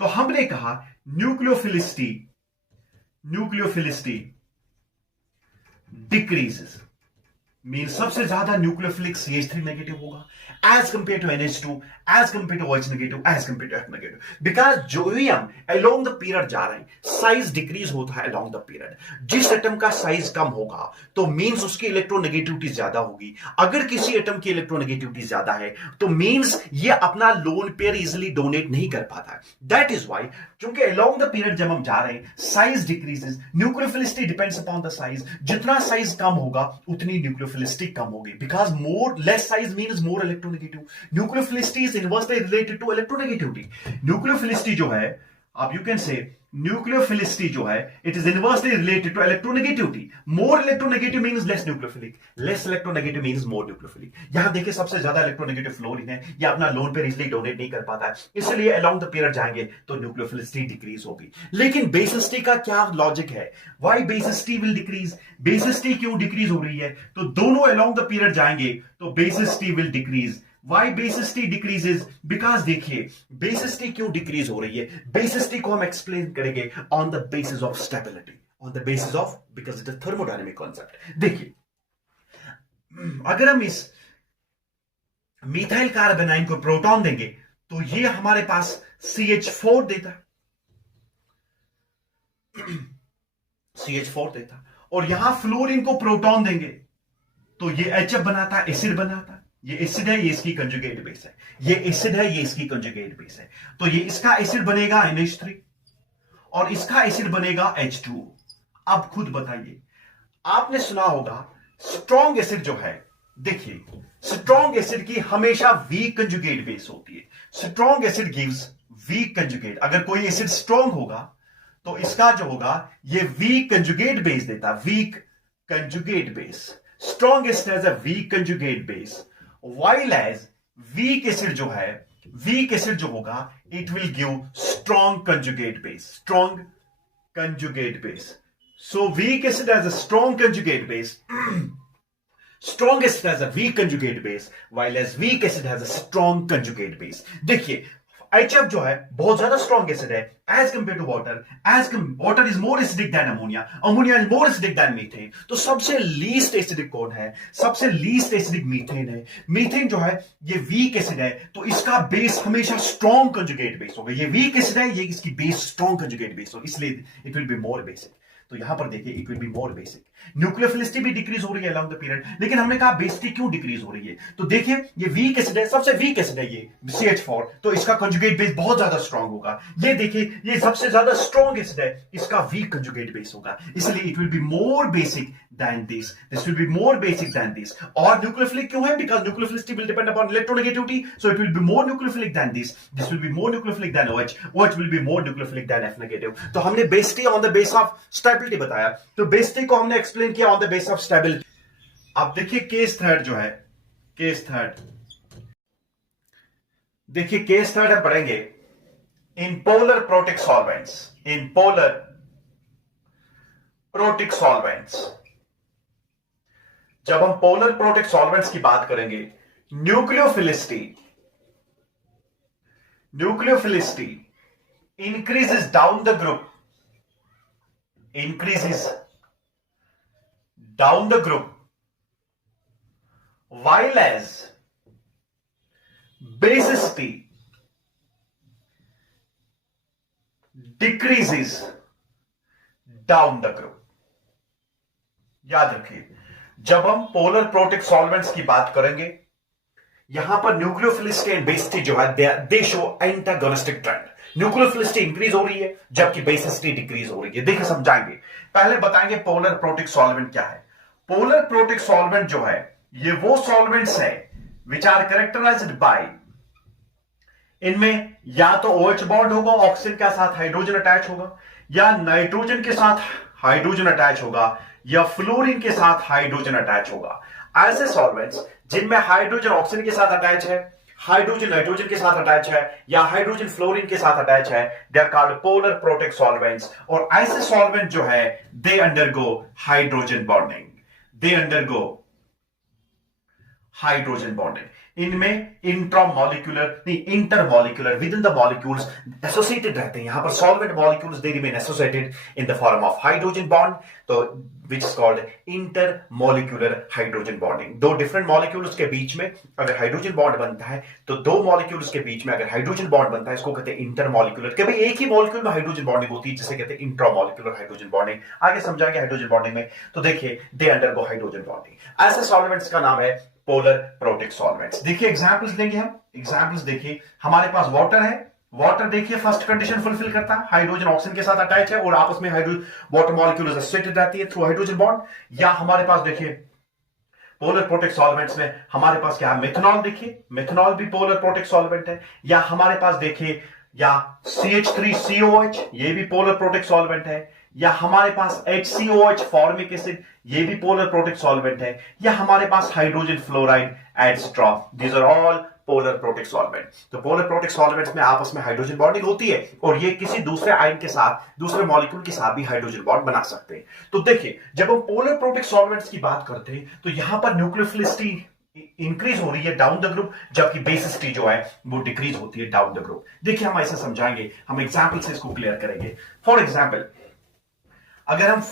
तो हमने कहा nucleophilicity decreases, means सबसे ज्यादा न्यूक्लियोफिलिक CH3 नेगेटिव होगा as compared to NH2, as compared to OH negative, as compared to F negative, because जो भी हम along the period जा रहे हैं साइज डिक्रीज होता है along the period। जिस एटम का साइज कम होगा तो मींस उसकी इलेक्ट्रोनेगेटिविटी ज्यादा होगी, अगर किसी एटम की इलेक्ट्रोनेगेटिविटी ज्यादा है तो मींस ये अपना लोन पेयर इजिली डोनेट नहीं कर पाता है। दैट इज वाई क्योंकि along the period जब हम जा रहे हैं size decreases, nucleophilicity depends upon the size, जितना साइज कम होगा उतनी न्यूक्लियोफिलिसिटी कम होगी, because more less size means more electronegative. Nucleophilicity is inversely related to electronegativity. Nucleophilicity जो है अब यू कैन से न्यूक्लियोफिलिसिटी जो है it is inversely related to electronegativity. More electronegative means less nucleophilic, less electronegative means more nucleophilic. यहां देखिए सबसे ज्यादा electronegative fluorine है, ये अपना लोन पे इजीली डोनेट नहीं कर पाता है, इसलिए अलोंग द पीरियड जाएंगे तो न्यूक्लियोफिलिसिटी डिक्रीज होगी. लेकिन बेसिसिटी का क्या लॉजिक है, why basicity will decrease, basicity क्यों डिक्रीज हो रही है, तो दोनों अलोंग द पीरियड जाएंगे तो basicity will decrease. Why basicity decreases? Because देखिए basicity क्यों डिक्रीज हो रही है, basicity को हम एक्सप्लेन करेंगे on the basis of stability, on the basis of, because it is thermodynamic concept. देखिए अगर हम इस मिथाइल कार्बोनाइन को प्रोटॉन देंगे तो ये हमारे पास CH4 देता, CH4 देता, और यहां फ्लोरीन को प्रोटॉन देंगे तो ये HF बनाता, एसिड बनाता. ये एसिड है, ये इसकी कंजुगेट बेस है, ये एसिड है, ये इसकी कंजुगेट बेस है, तो ये इसका एसिड बनेगा NH3 और इसका एसिड बनेगा H2O. अब खुद बताइए, आपने सुना होगा स्ट्रॉन्ग एसिड जो है, देखिए स्ट्रॉन्ग एसिड की हमेशा वीक कंजुगेट बेस होती है. Strong acid gives weak conjugate. अगर कोई एसिड स्ट्रॉन्ग होगा तो इसका जो होगा ये वीक कंजुगेट बेस देता, weak conjugate base. Strong acid has a weak conjugate base, while as weak acid जो है, weak acid जो होगा it will give strong conjugate base, strong conjugate base. So weak acid has a strong conjugate base, strong acid has a weak conjugate base, while as weak acid has a strong conjugate base. देखिए HF जो है बहुत ज्यादा strong acid है as compare to water, water is more acidic than ammonia, ammonia is more acidic than methane. तो सबसे least acidic कौन है, सबसे लीस्ट एसिडिक मीथेन है. मीथेन जो है ये वीक एसिड है, तो इसका बेस हमेशा स्ट्रॉन्ग कंजुगेट बेस होगा. ये वीक एसिड है, ये इसकी बेस स्ट्रॉन्ग कंजुगेट बेस हो, इसलिए it will be more basic. तो यहां पर देखिए it will be more basic. Nucleophilicity भी डिक्रीज हो रही है अलोंग द पीरियड, लेकिन हमने कहा बेसिसिटी क्यों डिक्रीज हो रही है, तो देखिए ये वीक एसिड है, सबसे वीक एसिड है ये CH4, तो इसका कंजुगेट बेस बहुत ज्यादा स्ट्रॉन्ग होगा. ये देखिए ये सबसे ज्यादा स्ट्रॉन्ग एसिड है, इसका वीक कंजुगेट बेस होगा, इसलिए it will be more basic than this will be more basic than this. और nucleophilic क्यों है, because nucleophilicity will depend upon electronegativity, so it will be more nucleophilic than this will be more nucleophilic than OH will be more nucleophilic than F negative. तो हमने basicity on the base of stability बताया, तो basicity को हमने explain किया on the base of stability. अब देखिए case third जो है, केस थर्ड देखिए, केस थर्ड हम पढ़ेंगे in polar protic solvents, in polar protic solvents. जब हम पोलर प्रोटिक सॉल्वेंट्स की बात करेंगे, nucleophilicity increases down the group, increases down the group, while as basicity decreases down the group. याद रखिए, जब हम पोलर प्रोटिक सॉल्वेंट्स की बात करेंगे, यहां पर न्यूक्लियोफिलिसिटी एंड बेसिसिटी जो है दे show antagonistic trend. Nucleophilicity increase हो रही है जबकि बेसिसिटी डिक्रीज हो रही है. देखिए समझाएंगे, पहले बताएंगे पोलर प्रोटिक सॉल्वेंट क्या है. पोलर प्रोटिक सॉल्वेंट जो है ये वो सॉल्वेंट्स है विच आर कैरेक्टराइज्ड बाय, इनमें या तो OH बॉन्ड होगा, ऑक्सीजन के साथ हाइड्रोजन अटैच होगा, या नाइट्रोजन के साथ हाइड्रोजन अटैच होगा, या फ्लोरीन के साथ हाइड्रोजन अटैच होगा. ऐसे सॉल्वेंट्स जिनमें हाइड्रोजन ऑक्सीजन के साथ अटैच है, हाइड्रोजन नाइट्रोजन के साथ अटैच है, या हाइड्रोजन फ्लोरीन के साथ अटैच है, they are called polar protic solvents. और ऐसे सॉल्वेंट जो है they undergo hydrogen bonding, they undergo hydrogen bonding. इनमें इंट्रामॉलिक्यूलर नहीं intermolecular within the molecules associated रहते हैं. यहां पर solvent molecules they remain associated in the form of hydrogen bond, तो which is called intermolecular hydrogen bonding. दो different molecules के बीच में अगर हाइड्रोजन बॉन्ड बनता है, तो दो मॉलिक्यूल्स के बीच में अगर हाइड्रोजन बॉन्ड बनता है, इसको कहते हैं इंटरमॉलिक्यूलर. कभी एक ही मॉलिक्यूल में हाइड्रोजन बॉन्डिंग होती है जिसे कहते हैं इंट्रामॉलिक्यूलर हाइड्रोजन बॉन्डिंग. आगे समझाएंगे हाइड्रोजन बॉन्डिंग में. तो देखिए दे अंडरगो हाइड्रोजन बॉन्डिंग. ऐसे सॉल्वेंट्स का नाम है पोलर प्रोटिक सॉल्वेंट्स. देखिए एग्जांपल्स देंगे हम. एग्जांपल्स देखिए, हमारे पास वाटर है, वाटर देखिए फर्स्ट कंडीशन फुलफिल करता है, हाइड्रोजन ऑक्सीजन के साथ अटैच है और आपस में वाटर मॉलिक्यूल्स एसोसिएटेड रहती है थ्रू हाइड्रोजन बॉन्ड. या हमारे पास देखिए पोलर प्रोटिक सॉल्वेंट्स में हमारे पास क्या है, मेथनॉल. देखिए मेथनॉल भी पोलर प्रोटिक सॉल्वेंट है. या हमारे पास देखिए या CH3COH, ये भी पोलर प्रोटिक सॉल्वेंट है, या हमारे पास HCOH फॉर्मिक एसिड, ये भी पोलर प्रोटिक सॉल्वेंट है, या हमारे पास hydrogen fluoride etcetera, these are all polar protic solvent. तो पोलर प्रोटिक सॉल्वेंट्स में आपस में हाइड्रोजन बॉन्डिंग होती है और ये किसी दूसरे आयन के साथ, दूसरे मॉलिक्यूल के साथ भी हाइड्रोजन बॉन्ड बना सकते हैं। तो देखिए, जब हम पोलर प्रोटिक सॉल्वेंट्स की बात करते हैं तो यहां पर न्यूक्लियोफिलिसिटी इंक्रीज हो रही है डाउन द ग्रुप, जबकि बेसिसिटी जो है वो डिक्रीज होती है डाउन द ग्रुप। देखिए, हम ऐसे समझाएंगे, हम एग्जाम्पल से इसको क्लियर करेंगे। फॉर एग्जाम्पल, अगर हम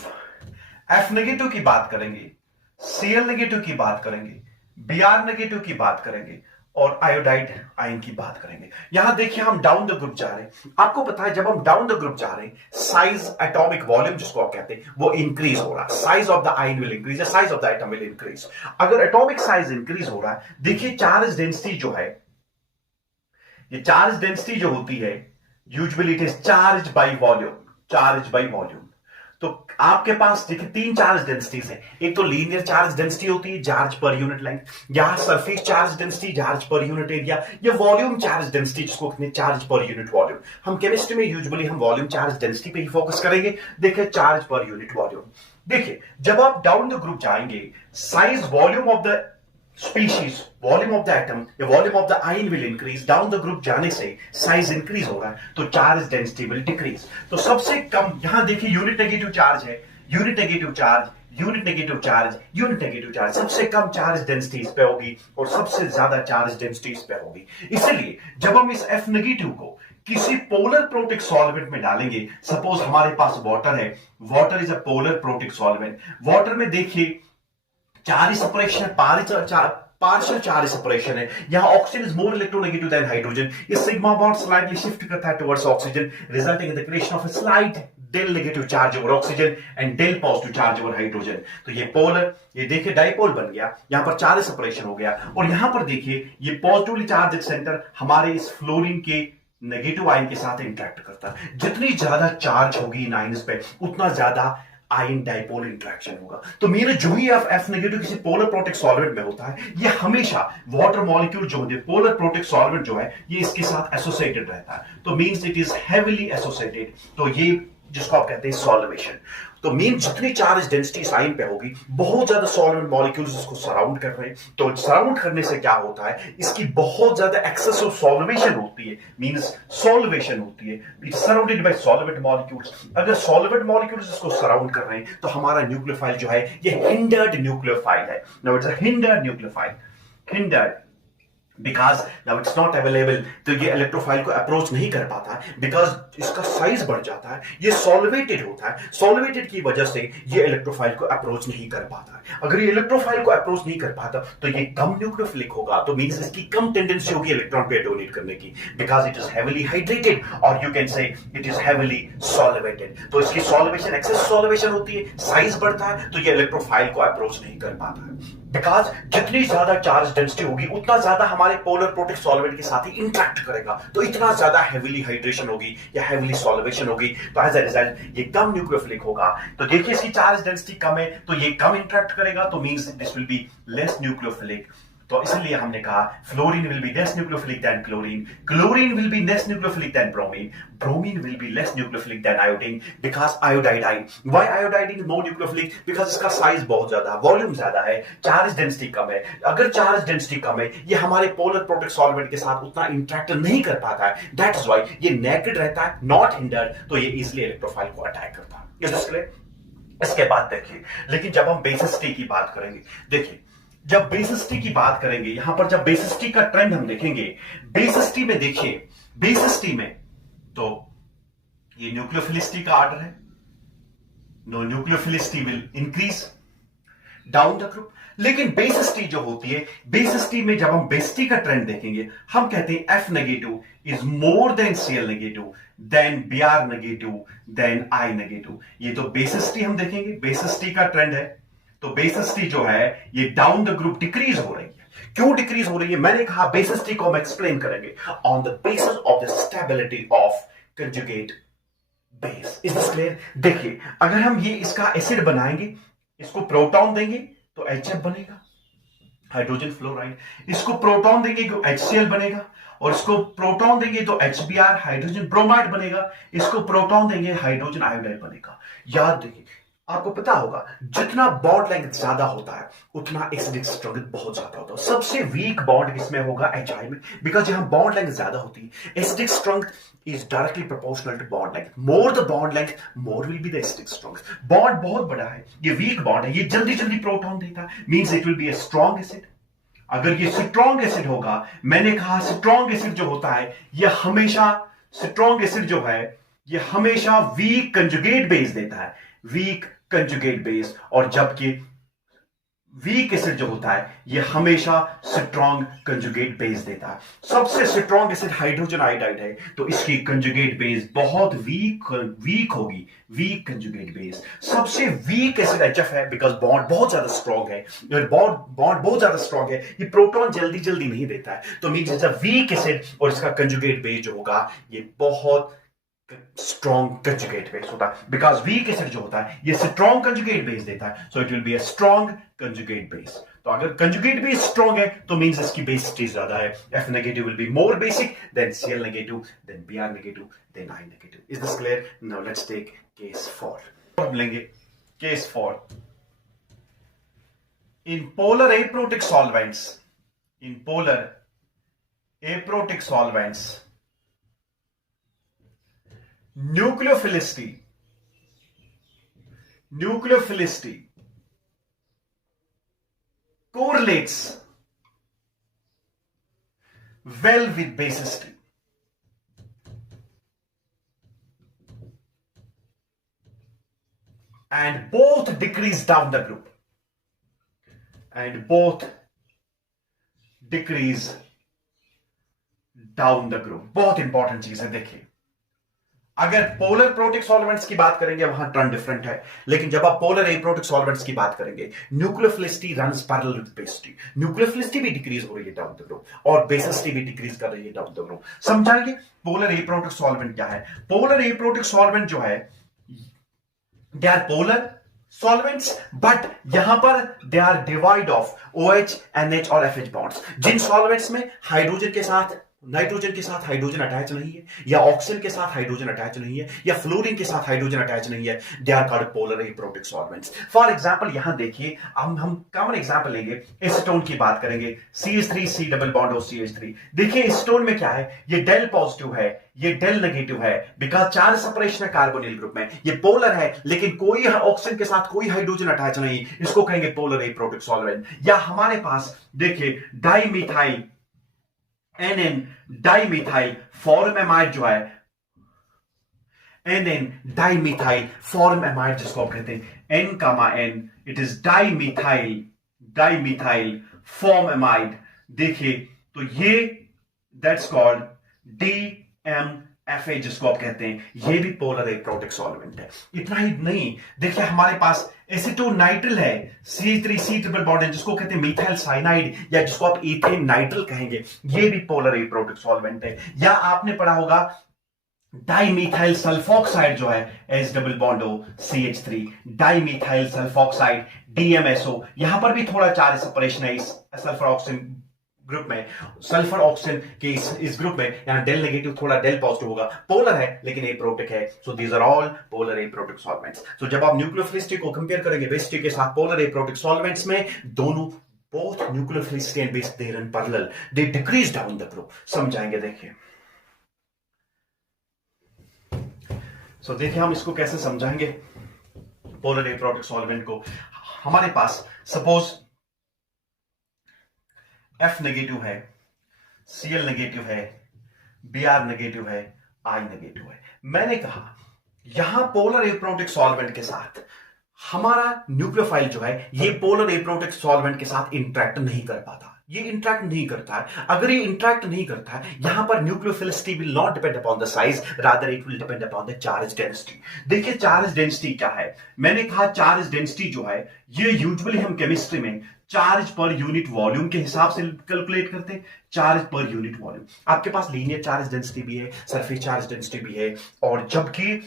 F नेगेटिव की बात करेंगे, Cl नेगेटिव की बात करेंगे, Br नेगेटिव की बात करेंगे और आयोडाइड आयन की बात करेंगे। यहां देखिए, हम डाउन द ग्रुप जा रहे हैं। आपको पता है, जब हम डाउन द ग्रुप जा रहे हैं, साइज, एटॉमिक वॉल्यूम जिसको आप कहते हैं, वो इंक्रीज हो रहा है। Size of the ion will increase, size of the atom will increase. अगर एटॉमिक साइज इंक्रीज हो रहा है, देखिए चार्ज डेंसिटी जो है, ये चार्ज डेंसिटी जो होती है, usually it is charge by volume, charge by volume. तो आपके पास देखिए तीन चार्ज डेंसिटीज है। एक तो लीनियर चार्ज डेंसिटी होती है, चार्ज पर यूनिट लेंथ, यहां surface charge density, charge per unit area, या वॉल्यूम चार्ज डेंसिटी जिसको कहते हैं चार्ज पर यूनिट वॉल्यूम। हम केमिस्ट्री में यूजुअली हम वॉल्यूम चार्ज डेंसिटी पे ही फोकस करेंगे। देखिए, चार्ज पर यूनिट वॉल्यूम। देखिए, जब आप डाउन द ग्रुप जाएंगे, size, volume of the species, volume of the atom या volume of the ion will increase. Down the group जाने से साइज इंक्रीज हो रहा है तो चार्ज डेंसिटी विल डिक्रीज। तो सबसे कम, यहां देखिए यूनिट नेगेटिव चार्ज है, unit negative charge, unit negative charge, unit negative charge, सबसे कम चार्ज डेंसिटी इस पे होगी और सबसे ज्यादा चार्ज डेंसिटी इस पे होगी। इसलिए जब हम इस F नेगेटिव को किसी पोलर प्रोटिक सॉल्वेंट में डालेंगे, सपोज हमारे पास वाटर है, water is a polar protic solvent. Water में देखिए charge separation, partial charge separation है। यहां oxygen is more electronegative than hydrogen. ये सिग्मा बॉन्ड स्लाइटली शिफ्ट करता है towards oxygen, resulting in the creation of a slight del negative charge over oxygen and del positive charge over hydrogen. तो ये polar, ये देखिए dipole बन गया, यहां पर चार्ज सेपरेशन हो गया। और यहां पर देखिए ये पॉजिटिवली चार्ज सेंटर हमारे इस फ्लोरीन के नेगेटिव आयन के साथ इंटरेक्ट करता है। जितनी ज्यादा चार्ज होगी इन आयन्स पे, उतना ज्यादा आयन डाइपोल इंटरेक्शन होगा। तो मेरे जो ही F नेगेटिव किसी पोलर प्रोटिक सॉल्वेंट में होता है, ये हमेशा वाटर मॉलिक्यूल जो होते हैं, पोलर प्रोटिक सॉल्वेंट जो है, ये इसके साथ एसोसिएटेड रहता है। तो means it is heavily associated. तो ये जिसको आप कहते हैं सॉल्वेशन। तो मीन जितनी चार्ज डेंसिटी साइन पे होगी, बहुत ज्यादा सॉल्वेंट मॉलिक्यूल्स इसको सराउंड कर रहे हैं। तो सराउंड करने से क्या होता है, इसकी बहुत ज्यादा एक्सेस ऑफ सॉल्वेशन होती है, मींस सॉल्वेशन होती है। It's surrounded by solvent molecules. अगर सॉल्वेंट मॉलिक्यूल्स इसको सराउंड कर रहे हैं तो हमारा न्यूक्लियोफाइल जो है ये हिंडर्ड न्यूक्लियोफाइल है। Now it's a hindered nucleophile, hindered because now it's not available. तो ये इलेक्ट्रोफाइल को अप्रोच नहीं कर पाता है बिकॉज इसका साइज बढ़ जाता है, ये सॉल्वेटेड होता है। सॉल्वेटेड की वजह से ये इलेक्ट्रोफाइल को अप्रोच नहीं कर पाता है। अगर ये इलेक्ट्रोफाइल को अप्रोच नहीं कर पाता तो ये कम न्यूक्लियोफिलिक होगा, तो मींस इसकी कम टेंडेंसी होगी इलेक्ट्रॉन पे डोनेट करने की, because it is heavily hydrated और you can say it is heavily solvated. तो इसकी सॉल्वेशन, एक्सेस सॉल्वेशन होती है, साइज बढ़ता है, तो ये इलेक्ट्रोफाइल को अप्रोच नहीं कर पाता है। बिकॉज जितनी ज्यादा चार्ज डेंसिटी होगी उतना ज्यादा हमारे पोलर प्रोटिक सॉल्वेंट के साथ ही इंटरेक्ट करेगा, तो इतना ज्यादा हेवीली हाइड्रेशन होगी या हेवीली सॉल्वेशन होगी। तो एज अ रिजल्ट ये कम न्यूक्लियोफिलिक होगा। तो देखिए इसकी चार्ज डेंसिटी कम है तो ये कम इंटरेक्ट करेगा, तो means this will be less nucleophilic. तो इसलिए हमने कहा fluorine will be less nucleophilic than chlorine, chlorine will be less nucleophilic than bromine, bromine will be less nucleophilic than iodine because iodide ion. Why iodide is more nucleophilic? Because इसका size बहुत ज्यादा है, volume ज्यादा है, charge density कम है। अगर charge density कम है, ये हमारे पोलर प्रोटिक सॉल्वेंट के साथ उतना इंटरेक्ट नहीं कर पाता है, दैट इज व्हाई ये नेकेड रहता है, नॉट हिंडर्ड, तो ये इजिली इलेक्ट्रोफाइल को अटैक करता है। इसके बाद देखिए, लेकिन जब हम बेसिसिटी की बात करेंगे, देखिए जब बेसिसिटी की बात करेंगे, यहां पर जब बेसिसिटी का ट्रेंड हम देखेंगे, बेसिसिटी में देखिए, बेसिसिटी में तो ये न्यूक्लियोफिलिसिटी का ऑर्डर है, no nucleophilicity will increase down the group. लेकिन बेसिसिटी जो होती है, बेसिसिटी में जब हम बेसिसिटी का ट्रेंड देखेंगे, हम कहते हैं F negative is more than Cl negative than Br negative than I negative. ये तो बेसिसिटी हम देखेंगे, बेसिसिटी का ट्रेंड है। तो बेसिसिटी जो है ये डाउन द ग्रुप डिक्रीज हो रही है। क्यों डिक्रीज हो रही है? मैंने कहा बेसिसिटी को हम एक्सप्लेन करेंगे on the basis of the stability of conjugate base. Is this clear? देखिए अगर हम ये इसका एसिड बनाएंगे, इसको प्रोटॉन देंगे तो HF बनेगा, हाइड्रोजन फ्लोराइड। इसको प्रोटॉन देंगे तो HCl बनेगा, और इसको प्रोटॉन देंगे तो HBr हाइड्रोजन ब्रोमाइड बनेगा, इसको प्रोटॉन देंगे हाइड्रोजन आयोडाइड बनेगा। याद रखिए, आपको पता होगा जितना बॉन्ड लेंथ ज्यादा होता है उतना एसिडिक स्ट्रेंथ बहुत ज्यादा होता है। सबसे वीक बॉन्ड किसमें होगा? HI में, बिकॉज यहां बॉन्ड लेंथ ज्यादा होती है। Acidic strength is directly proportional to bond length. More the bond length, more will be the acidic strength. Bond बहुत बड़ा है, ये weak bond है, ये जल्दी जल्दी प्रोटॉन देता है, means it will be a strong acid. अगर ये स्ट्रॉन्ग एसिड होगा, मैंने कहा स्ट्रॉन्ग एसिड जो होता है ये हमेशा, स्ट्रॉन्ग एसिड जो है ये हमेशा वीक कंजुगेट बेस देता है, वीक कंजुगेट बेस। और जबकि वीक एसिड जो होता है ये हमेशा स्ट्रॉन्ग कंजुगेट बेस देता है। सबसे स्ट्रॉन्ग एसिड हाइड्रोजन आयोडाइड है, तो इसकी कंजुगेट बेस बहुत वीक होगी, वीक कंजुगेट बेस। सबसे वीक एसिड HF है, बिकॉज बॉन्ड बहुत ज्यादा स्ट्रॉन्ग है, बॉन्ड बहुत ज्यादा स्ट्रॉन्ग है, ये प्रोटॉन जल्दी जल्दी नहीं देता है, तो means it's a weak acid, और इसका कंजुगेट बेस जो होगा ये बहुत स्ट्रॉन्ग कंजुगेट बेस होता है। बिकॉज वीक एसिड जो होता है ये स्ट्रॉन्ग कंजुगेट बेस देता है, so it will be a strong conjugate base. तो अगर कंजुगेट बेस स्ट्रॉन्ग है तो मींस इसकी बेसिसिटी ज्यादा है। F negative will be more basic than Cl negative, than Br negative, than I negative. Is this clear? Now let's take case 4। हम लेंगे case 4। In polar aprotic solvents, in polar aprotic solvents, nucleophilicity correlates well with basicity, and both decrease down the group, and both decrease down the group। बहुत important चीज है। देखिए, अगर polar protic solvents की बात करेंगे वहां टर्न डिफरेंट है, लेकिन जब आप पोलर एप्रोटिक सॉल्वेंट्स की बात करेंगे, nucleophilicity runs parallel with basicity. Nucleophilicity भी डिक्रीज हो रही है डाउन द ग्रुप और बेसिसिटी भी डिक्रीज कर रही है डाउन द ग्रुप। समझाइए पोलर एप्रोटिक सॉल्वेंट क्या है? पोलर एप्रोटिक सॉल्वेंट जो है they are polar solvents, but यहां पर they are divide of OH, NH और FH बॉन्ड्स। जिन सॉल्वेंट्स में हाइड्रोजन के साथ, नाइट्रोजन के साथ हाइड्रोजन अटैच नहीं है, या ऑक्सीजन के साथ हाइड्रोजन अटैच नहीं है, या फ्लोरीन के साथ हाइड्रोजन अटैच नहीं है, they are called polar aprotic solvents. For example यहां देखिए, हम कॉमन एग्जांपल लेंगे, एसीटोन की बात करेंगे, CH3 C डबल बॉन्ड और CH3। देखिए एसीटोन में क्या है, ये डेल पॉजिटिव है, ये डेल नेगेटिव है, बिकॉज चार्ज सेपरेशन है कार्बोनिल ग्रुप में, ये पोलर है, लेकिन कोई ऑक्सीजन के साथ कोई हाइड्रोजन अटैच नहीं, इसको कहेंगे पोलर एप्रोटिक सॉल्वेंट। या हमारे पास देखिए डाइमिथाइल NN डाइमिथाइल फॉर्मेमाइड जो है, NN डाइमिथाइल फॉर्मेमाइड जिसको आप कहते हैं N, इट इज डाइमिथाइल फॉर्मेमाइड। देखिए तो ये दैट्स कॉल्ड DMFA जिसको आप कहते हैं, ये भी पोलर एप्रोटिक सॉल्वेंट है। इतना ही नहीं, देखिए हमारे पास एसिटोनाइट्रिल है, CH3C ट्रिपल बॉन्ड है, जिसको कहते हैं मिथाइल साइनाइड, या जिसको आप इथेन नाइट्रिल कहेंगे, ये भी पोलर एप्रोटिक सॉल्वेंट है। या आपने पढ़ा होगा डाइमिथाइल सल्फॉक्साइड जो है H double bond O CH3, dimethyl sulphoxide DMSO। यहां पर भी थोड़ा चार्ज सेपरेशन है इस सल्फर ऑक्सीजन ग्रुप में, सल्फर ऑक्सीजन के इस ग्रुप में, यहां डेल नेगेटिव थोड़ा डेल पॉजिटिव होगा, पोलर है लेकिन एप्रोटिक है। So these are all polar aprotic solvents. So जब आप न्यूक्लियोफिलिसिटी को कंपेयर करेंगे बेसिसिटी के साथ पोलर एप्रोटिक सॉल्वेंट्स में, दोनों both nucleophilicity and base they run parallel, they decrease down the group। समझाएंगे, देखिए। सो देखिए हम इसको कैसे समझाएंगे पोलर एप्रोटिक सॉल्वेंट को। हमारे पास सपोज F नेगेटिव है, Cl नेगेटिव है, Br नेगेटिव है, I नेगेटिव है। मैंने कहा यहां पोलर एप्रोटिक सॉल्वेंट के साथ हमारा न्यूक्लियोफाइल जो है ये पोलर एप्रोटिक सॉल्वेंट के साथ इंटरेक्ट नहीं कर पाता, ये इंटरेक्ट नहीं करता है। अगर ये इंटरेक्ट नहीं करता है, यहां पर nucleophilicity will not depend upon the size, rather it will depend upon the charge density. देखिए चार्ज डेंसिटी क्या है, मैंने कहा चार्ज डेंसिटी जो है ये यूजुअली हम केमिस्ट्री में चार्ज पर यूनिट वॉल्यूम के हिसाब से कैलकुलेट करते हैं। चार्ज पर यूनिट वॉल्यूम, आपके पास लीनियर चार्ज डेंसिटी भी है, सरफेस चार्ज डेंसिटी भी है, और जबकि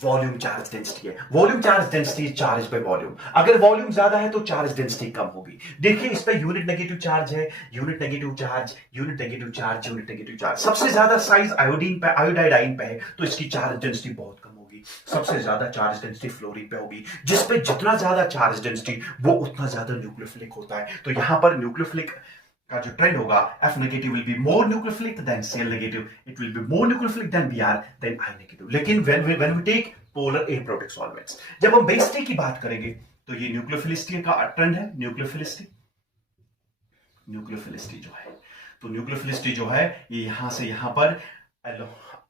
वॉल्यूम चार्ज डेंसिटी है। Volume charge density charge by volume. अगर वॉल्यूम ज्यादा है तो चार्ज डेंसिटी कम होगी। देखिए इस पे यूनिट नेगेटिव चार्ज है, unit negative charge, unit negative charge, unit negative charge. सबसे ज्यादा साइज आयोडीन पे, आयोडाइड पे है, तो इसकी चार्ज डेंसिटी बहुत कम होगी। सबसे ज्यादा चार्ज डेंसिटी फ्लोरीन पे होगी। जिस पे जितना ज्यादा चार्ज डेंसिटी वो उतना ज्यादा न्यूक्लियोफिलिक होता है। तो यहां पर न्यूक्लियोफिलिक का जो ट्रेंड होगा, F negative will be more nucleophilic than Cl negative, it will be more nucleophilic than Br than I negative. लेकिन when we take polar aprotic solvents, जब हम बेसिसिटी की बात करेंगे तो ये न्यूक्लियोफिलिसिटी का ट्रेंड है। न्यूक्लियोफिलिसिटी, न्यूक्लियोफिलिसिटी जो है, तो न्यूक्लियोफिलिसिटी जो है ये यहां से यहां पर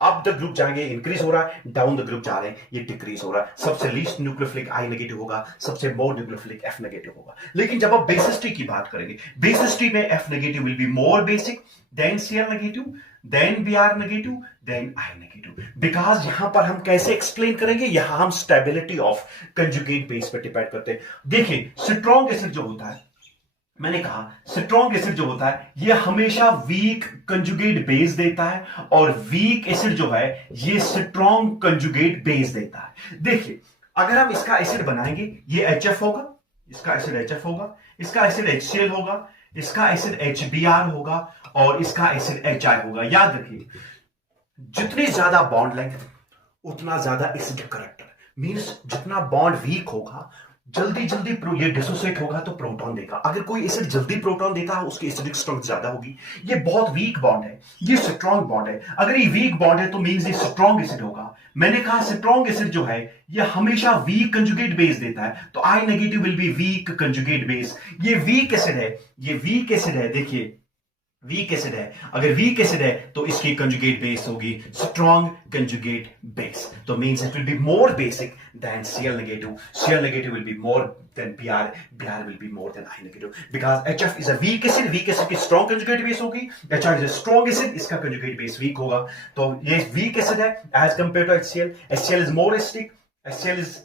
अप द ग्रुप जाएंगे इंक्रीज हो रहा है, डाउन द ग्रुप जा रहे हैं ये डिक्रीज हो रहा है। सबसे लीस्ट न्यूक्लियोफिलिक I नेगेटिव होगा, सबसे मोर न्यूक्लियोफिलिक F नेगेटिव होगा। लेकिन जब आप बेसिसिटी की बात करेंगे, बेसिसिटी में F negative will be more basic than Cl negative, than Br negative, than I negative. Because यहां पर हम कैसे एक्सप्लेन करेंगे, यहां हम स्टेबिलिटी ऑफ कंजुगेट बेस पर डिपेंड करते हैं। देखिए स्ट्रॉन्ग एसिड जो होता है, मैंने कहा स्ट्रॉन्ग एसिड जो होता है ये हमेशा वीक कंजुगेट बेस देता है, और वीक एसिड जो है ये स्ट्रॉन्ग कंजुगेट बेस देता है। देखिए अगर हम इसका एसिड बनाएंगे, ये HF होगा, इसका एसिड HF होगा, इसका एसिड HCl होगा, इसका एसिड HBr होगा, और इसका एसिड HI होगा। याद रखिए जितनी ज्यादा बॉन्ड लेंथ उतना ज्यादा एसिडिक करैक्टर। मींस जितना बॉन्ड वीक होगा, जल्दी जल्दी ये डिसोसिएट होगा तो प्रोटॉन देगा। अगर कोई एसिड जल्दी प्रोटॉन देता है उसकी एसिडिक स्ट्रेंथ ज्यादा होगी। ये बहुत वीक बॉन्ड है, ये स्ट्रॉन्ग बॉन्ड है। अगर ये वीक बॉन्ड है तो मींस ये स्ट्रॉन्ग एसिड होगा। मैंने कहा स्ट्रॉन्ग एसिड जो है ये हमेशा वीक कंजुगेट बेस देता है, तो I negative will be weak conjugate base. ये वीक एसिड है, ये वीक एसिड है। देखिए वीक एसिड है, अगर वीक एसिड है तो इसकी कंजुगेट बेस होगी स्ट्रॉन्ग कंजुगेट बेस। तो means it will be more basic than Cl negative, Cl negative will be more than Br, Br will be more than I negative. Because HF is a weak acid, weak acid की strong conjugate base होगी, HI is a strong acid, इसका conjugate base weak होगा। तो ये weak acid है as compare to HCl। HCl is more acidic, HCl is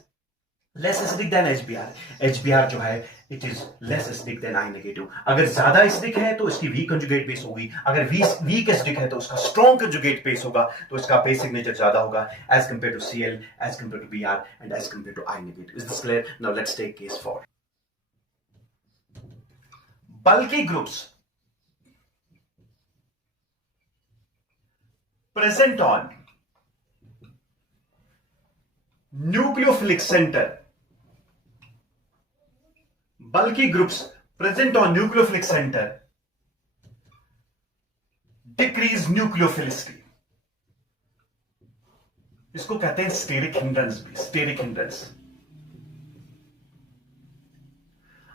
less acidic then HBr। HBr जो है it is less acidic then I negative. अगर ज्यादा acidic है तो इसकी वीक कंजुगेट बेस होगी, अगर वीक एसिडिक है तो उसका स्ट्रॉन्ग कंजुगेट बेस होगा, तो इसका बेस सिग्नेचर ज्यादा होगा as compare to Cl, as compare to Br and as compare to I negative. Is this clear? Now let's take case 4। Bulky groups present on nucleophilic center, bulky groups present on nucleophilic center decrease nucleophilicity। इसको कहते हैं steric hindrance भी, steric hindrance.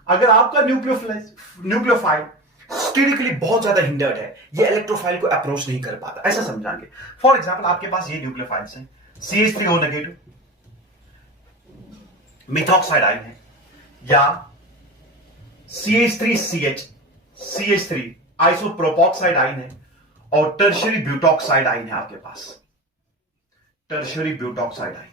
अगर आपका nucleophile sterically बहुत ज्यादा hindered है, ये इलेक्ट्रोफाइल को अप्रोच नहीं कर पाता, ऐसा समझाएंगे। फॉर एग्जांपल आपके पास ये न्यूक्लियोफाइल्स हैं, CH3O नेगेटिव मिथॉक्साइड आयन है, या CH3 आइसोप्रोपॉक्साइड आयन है, और टर्शियरी ब्यूटॉक्साइड आयन है आपके पास, टर्शियरी ब्यूटॉक्साइड आयन।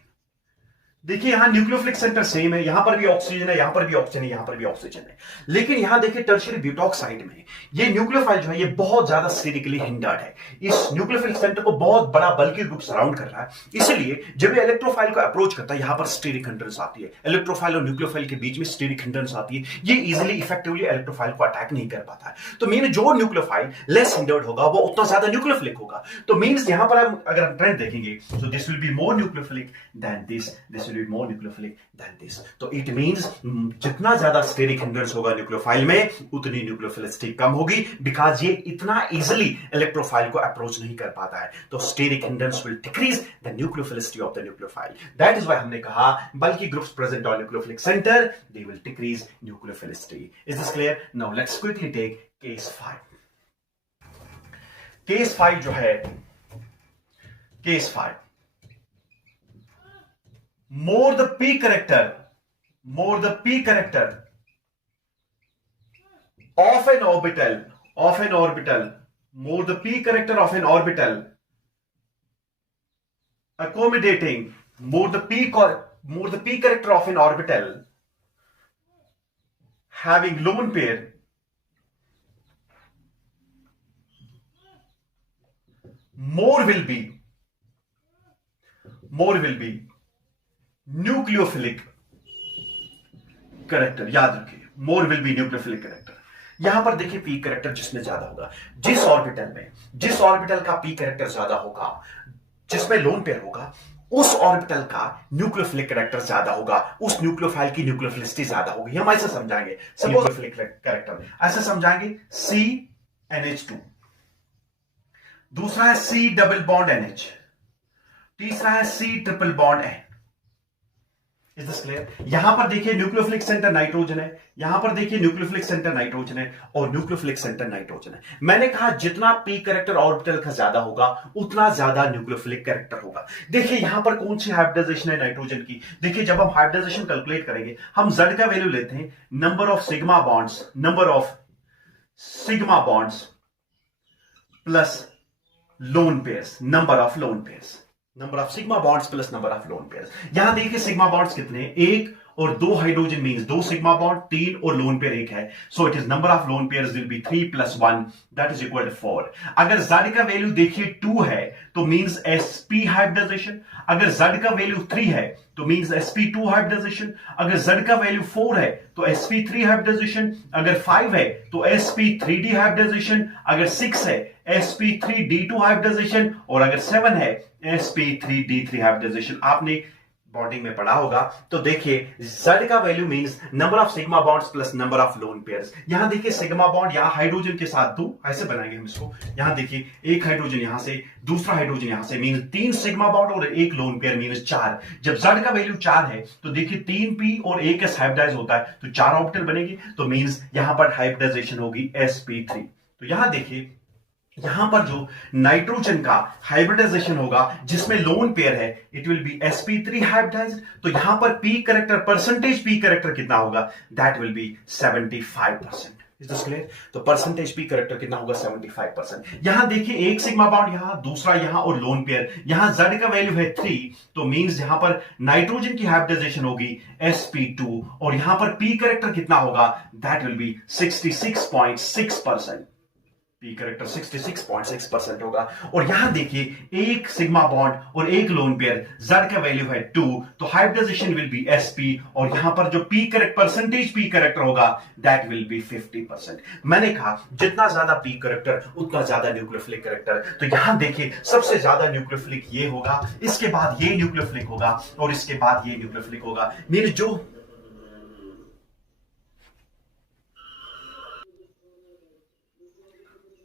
देखिए यहां न्यूक्लियोफिलिक सेंटर सेम है, यहां पर भी ऑक्सीजन है, यहां पर भी ऑक्सीजन है, यहां पर भी ऑक्सीजन है। लेकिन यहां देखिए टर्शियरी ब्यूटॉक्साइड में ये न्यूक्लियोफाइल जो है ये बहुत ज्यादा स्टेरिकली हिंडर्ड है। इस न्यूक्लियोफिलिक सेंटर को बहुत बड़ा बल्कि ग्रुप सराउंड कर रहा है, इसलिए जब ये इलेक्ट्रोफाइल को अप्रोच करता है यहां पर स्टेरिक हिंड्रेंस आती है। इलेक्ट्रोफाइल और न्यूक्लियोफाइल के बीच में स्टेरिक हिंड्रेंस आती है, ये इजिली इफेक्टिवली इलेक्ट्रोफाइल को अटैक नहीं कर पाता है। तो मीन जो न्यूक्लियोफाइल लेस हिंडर्ड होगा वो उतना ज्यादा न्यूक्लियोफिलिक होगा। तो मीन्स यहां पर हम अगर हम ट्रेंड देखेंगे, so this will be more nucleophilic than this will be more nucleophilic than this। तो इट मींस जितना ज्यादा स्टेरिक हिंड्रेंस होगा न्यूक्लियोफाइल में उतनी न्यूक्लियोफिलिसिटी कम होगी, बिकॉज ये इतना इजीली इलेक्ट्रोफाइल को अप्रोच नहीं कर पाता है। तो steric hindrance will decrease the nucleophilicity of the nucleophile. That is why हमने कहा bulky groups present on nucleophilic center they will decrease nucleophilicity. Is this clear? Now let's quickly take case 5। Case 5 जो है, case 5, more the p character of an orbital, more the p character of an orbital accommodating, more the p character of an orbital having lone pair more will be nucleophilic character, याद रखिए, मोर will B nucleophilic character. यहां पर देखिए P character जिसमें ज्यादा होगा, जिस orbital का पी कैरेक्टर ज्यादा होगा, जिसमें लोन पेयर होगा, उस ऑर्बिटल का न्यूक्लियोफिलिक कैरेक्टर ज्यादा होगा, उस न्यूक्लियोफाइल की न्यूक्लियोफिलिसिटी ज्यादा होगी। हम ऐसे समझाएंगे न्यूक्लियोफिलिक कैरेक्टर, ऐसे समझाएंगे CnH2, दूसरा है C डबल बॉन्ड NH, तीसरा है C triple bond N। Is this clear? यहां पर देखिए न्यूक्लियोफिलिक सेंटर नाइट्रोजन है, यहां पर देखिए न्यूक्लियोफिलिक सेंटर नाइट्रोजन है और न्यूक्लियोफिलिक सेंटर नाइट्रोजन है। मैंने कहा जितना पी कैरेक्टर ऑर्बिटल का ज्यादा होगा उतना ज्यादा न्यूक्लियोफिलिक कैरेक्टर होगा। देखिए यहां पर कौन सी हाइब्रिडाइजेशन है नाइट्रोजन की। देखिए जब हम हाइब्रिडाइजेशन कैलकुलेट करेंगे, हम Z का वैल्यू लेते हैं number of sigma bonds plus lone pairs, number of sigma bonds plus number of lone pairs. यहां देखिए सिग्मा बॉन्ड्स कितने हैं, एक और दो हाइड्रोजन मींस दो सिग्मा बॉन्ड, तीन और लोन पेयर एक है। So it is number of lone pairs will be 3 + 1 that is equal to 4। अगर Z का वैल्यू देखिए 2 है तो मींस sp हाइब्रिडाइजेशन, अगर Z का वैल्यू 3 है तो मींस sp2 हाइब्रिडाइजेशन, अगर Z का वैल्यू 4 है तो sp3 हाइब्रिडाइजेशन, अगर 5 है तो sp3d हाइब्रिडाइजेशन, अगर 6 है sp3d2 हाइब्रिडाइजेशन और अगर 7 है sp3d3 हाइब्रिडाइजेशन। आपने बॉन्डिंग में पढ़ा होगा। तो देखिए Z का value means number of sigma bonds plus number of lone pairs. यहां देखिए सिग्मा बॉन्ड यहां हाइड्रोजन के साथ दो, ऐसे बनाएंगे हम इसको। यहां देखिए एक हाइड्रोजन यहां से, दूसरा हाइड्रोजन यहां से, मींस 3 सिग्मा बॉन्ड और एक लोन पेयर मींस 4। जब Z का वैल्यू 4 है तो देखिए 3p और 1s हाइब्रिडाइज होता है तो 4 ऑर्बिटल बनेगी, तो मींस यहां पर हाइब्रिडाइजेशन होगी sp3। तो यहां देखिए यहां पर जो नाइट्रोजन का हाइब्रिडाइजेशन होगा जिसमें लोन पेयर है, it will be sp3 hybridized. तो यहां पर p character, percentage p character कितना होगा, that will be 75%। Is this clear? तो परसेंटेज पी कैरेक्टर कितना होगा, 75%। यहां देखिए एक सिग्मा बॉन्ड यहां, दूसरा यहां और लोन पेयर यहां। Z का वैल्यू है 3 तो मींस यहां पर नाइट्रोजन की हाइब्रिडाइजेशन होगी sp2 और यहां पर पी कैरेक्टर कितना होगा, that will B 66.6%। P character 66.6% होगा। और यहां देखिए एक सिग्मा बॉन्ड और एक लोन पेयर, Z का वैल्यू है 2 तो हाइब्रिडाइजेशन विल बी sp और यहां पर जो P character, percentage p character होगा दैट विल बी 50%। मैंने कहा जितना ज्यादा पी कैरेक्टर उतना ज्यादा न्यूक्लियोफिलिक कैरेक्टर। तो यहां देखिए सबसे ज्यादा न्यूक्लियोफिलिक ये होगा, इसके बाद ये न्यूक्लियोफिलिक होगा और इसके बाद ये न्यूक्लियोफिलिक होगा। मेरे जो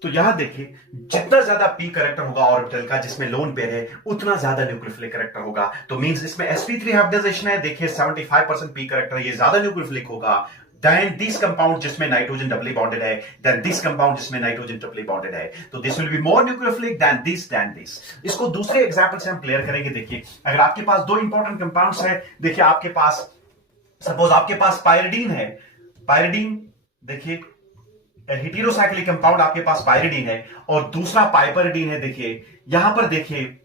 तो यहां देखिए जितना ज्यादा पी कैरेक्टर होगा ऑर्बिटल का जिसमें लोन पेयर है उतना ज्यादा न्यूक्लियोफिलिक कैरेक्टर होगा। तो मींस इसमें sp3 हाइब्रिडाइजेशन है, देखिए 75% पी कैरेक्टर, ये ज्यादा न्यूक्लियोफिलिक होगा देन दिस कंपाउंड जिसमें नाइट्रोजन डबली बॉन्डेड है, देन दिस कंपाउंड जिसमें नाइट्रोजन ट्रिपली बॉन्डेड है। तो this will be more nucleophilic than this. इसको दूसरे एग्जांपल से हम क्लियर करेंगे। देखिए अगर आपके पास दो इंपॉर्टेंट कंपाउंड्स है, देखिए आपके पास सपोज आपके पास पायरिडीन है, पायरिडीन देखिए हेटेरोसाइक्लिक कंपाउंड आपके पास पायरिडीन है और दूसरा पाइपरिडीन है। देखिए यहां पर देखिए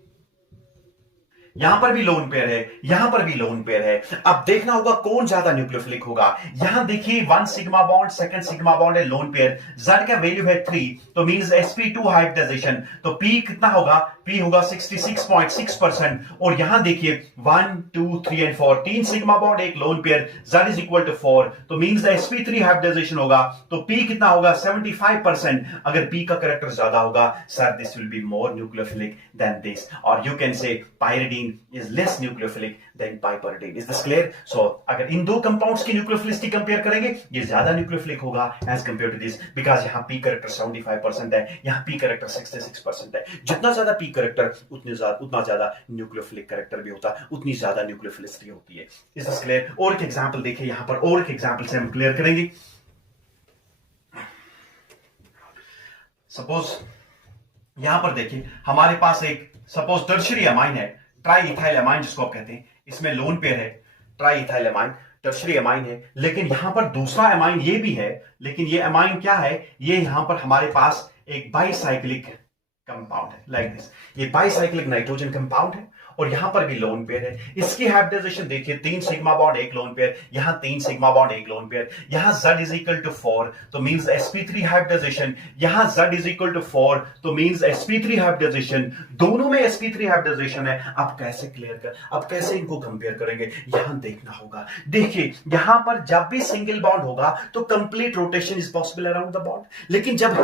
यहां पर भी लोन पेयर है, यहां पर भी लोन पेयर है। अब देखना होगा कौन ज्यादा न्यूक्लियोफिलिक होगा। यहां देखिए 1 sigma bond, second sigma bond है, लोन पेयर। Z का वैल्यू है 3 तो मींस sp2 हाइब्रिडाइजेशन, तो P कितना होगा, P होगा 66.6%। और यहां देखिए 1 2 3 और 4 3 सिग्मा बॉन्ड, एक lone pair, Z is equal to 4 तो मींस sp3 हाइब्रिडाइजेशन होगा, तो P कितना होगा 75%। अगर P का कैरेक्टर ज्यादा होगा sir this will be more nucleophilic than this, और you can say pyridine is less nucleophilic than piperidine. Is this clear? So अगर इन दो कंपाउंड्स की न्यूक्लियोफिलिसिटी कंपेयर करेंगे ये ज्यादा न्यूक्लियोफिलिक होगा as compared to this because यहाँ P कैरेक्टर 75% है, यहाँ P कैरेक्टर 66% है। जितना ज्यादा P कैरेक्टर उतना ज्यादा न्यूक्लियोफिलिक कैरेक्टर भी होता है, उतनी ज्यादा न्यूक्लियोफिलिसिटी होती है। Is this clear? और एक एग्जांपल देखिए यहाँ पर, और एक एग्जांपल से हम क्लियर करेंगे। सपोज यहां पर देखिए हमारे पास एक सपोज टर्शियरी अमाइन है, ट्राई इथाइल अमाइन जिसको आप कहते हैं, इसमें लोन पेयर है try ethyl amine, tertiary amine है। लेकिन यहां पर दूसरा अमाइन ये भी है, लेकिन ये अमाइन क्या है, ये यहां पर हमारे पास एक बाईसाइक्लिक कंपाउंड है लाइक दिस। ये बाईसाइक्लिक नाइट्रोजन कंपाउंड है और यहां पर भी लोन पेयर है। इसकी हाइब्रिडाइजेशन देखिए, 3 सिग्मा बॉन्ड 1 लोन पेयर, यहां 3 सिग्मा बॉन्ड 1 लोन पेयर, यहां Z इज इक्वल टू 4 तो मींस sp3 हाइब्रिडाइजेशन, यहां Z इज इक्वल टू 4 तो मींस sp3 हाइब्रिडाइजेशन, दोनों में sp3 हाइब्रिडाइजेशन है। आप कैसे क्लियर कर, आप कैसे इनको कंपेयर करेंगे, यहां देखना होगा। देखिए यहां पर जब भी सिंगल बॉन्ड होगा तो complete rotation is possible around the bond, लेकिन जब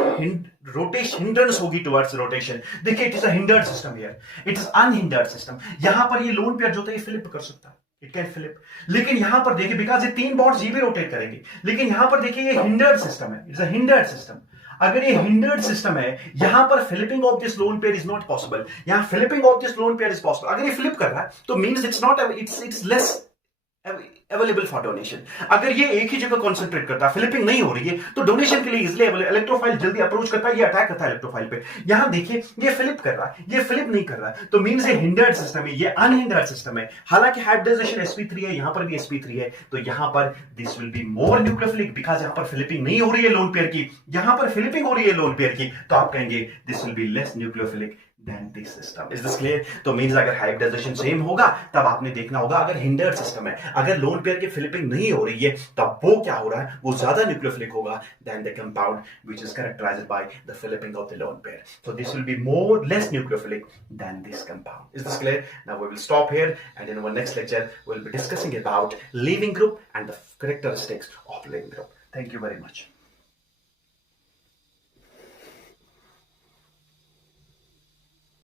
रोटेशन हिंड्रेंस होगी टुवर्ड्स रोटेशन, देखिए it is a hindered system here, it is unhindered system. यहां पर ये लोन पेयर जो होता है ये फ्लिप कर सकता है, इट कैन फ्लिप। लेकिन यहां पर देखिए बिकॉज ये 3 बॉन्ड्स ये भी रोटेट करेंगे, लेकिन यहां पर देखिए ये हिंडर्ड सिस्टम है, इट्स अ हिंडर्ड सिस्टम। अगर ये हिंडर्ड सिस्टम है, यहां पर flipping of this lone pair is not possible, यहां flipping of this lone pair is possible. अगर ये फ्लिप कर रहा है तो means it's not, it's less available for donation. अगर ये एक ही जगह कॉन्सेंट्रेट करता है, फ्लिपिंग नहीं हो रही है, तो डोनेशन के लिए इजिली अवेलेबल, इलेक्ट्रोफाइल जल्दी अप्रोच करता है, ये अटैक करता है इलेक्ट्रोफाइल पे। यहां देखिए ये फ्लिप कर रहा है, ये फ्लिप नहीं कर रहा है, तो मींस ये हिंडर्ड सिस्टम है, ये अनहिंडर्ड सिस्टम है। हालांकि हाइब्रिडाइजेशन sp3 है, यहां पर भी sp3 है, तो यहां पर this will be more nucleophilic because यहां पर फ्लिपिंग नहीं हो रही है लोन पेयर की, यहां पर फ्लिपिंग हो रही है लोन पेयर की, तो आप कहेंगे this will be less nucleophilic than this system. Is this clear? तो मींस अगर हाइब्रिडाइजेशन सेम होगा तब आपने देखना होगा, अगर हिंडर्ड सिस्टम है, अगर लोन पेयर की फ्लिपिंग नहीं हो रही है, तब वो क्या हो रहा है, वो ज्यादा न्यूक्लियोफिलिक होगा than the compound which is characterized by the flipping of the lone pair. So this will be less nucleophilic than this compound. Is this clear? Now we will stop here, and in our next lecture we'll be discussing about leaving group and the characteristics of leaving group. Thank you very much.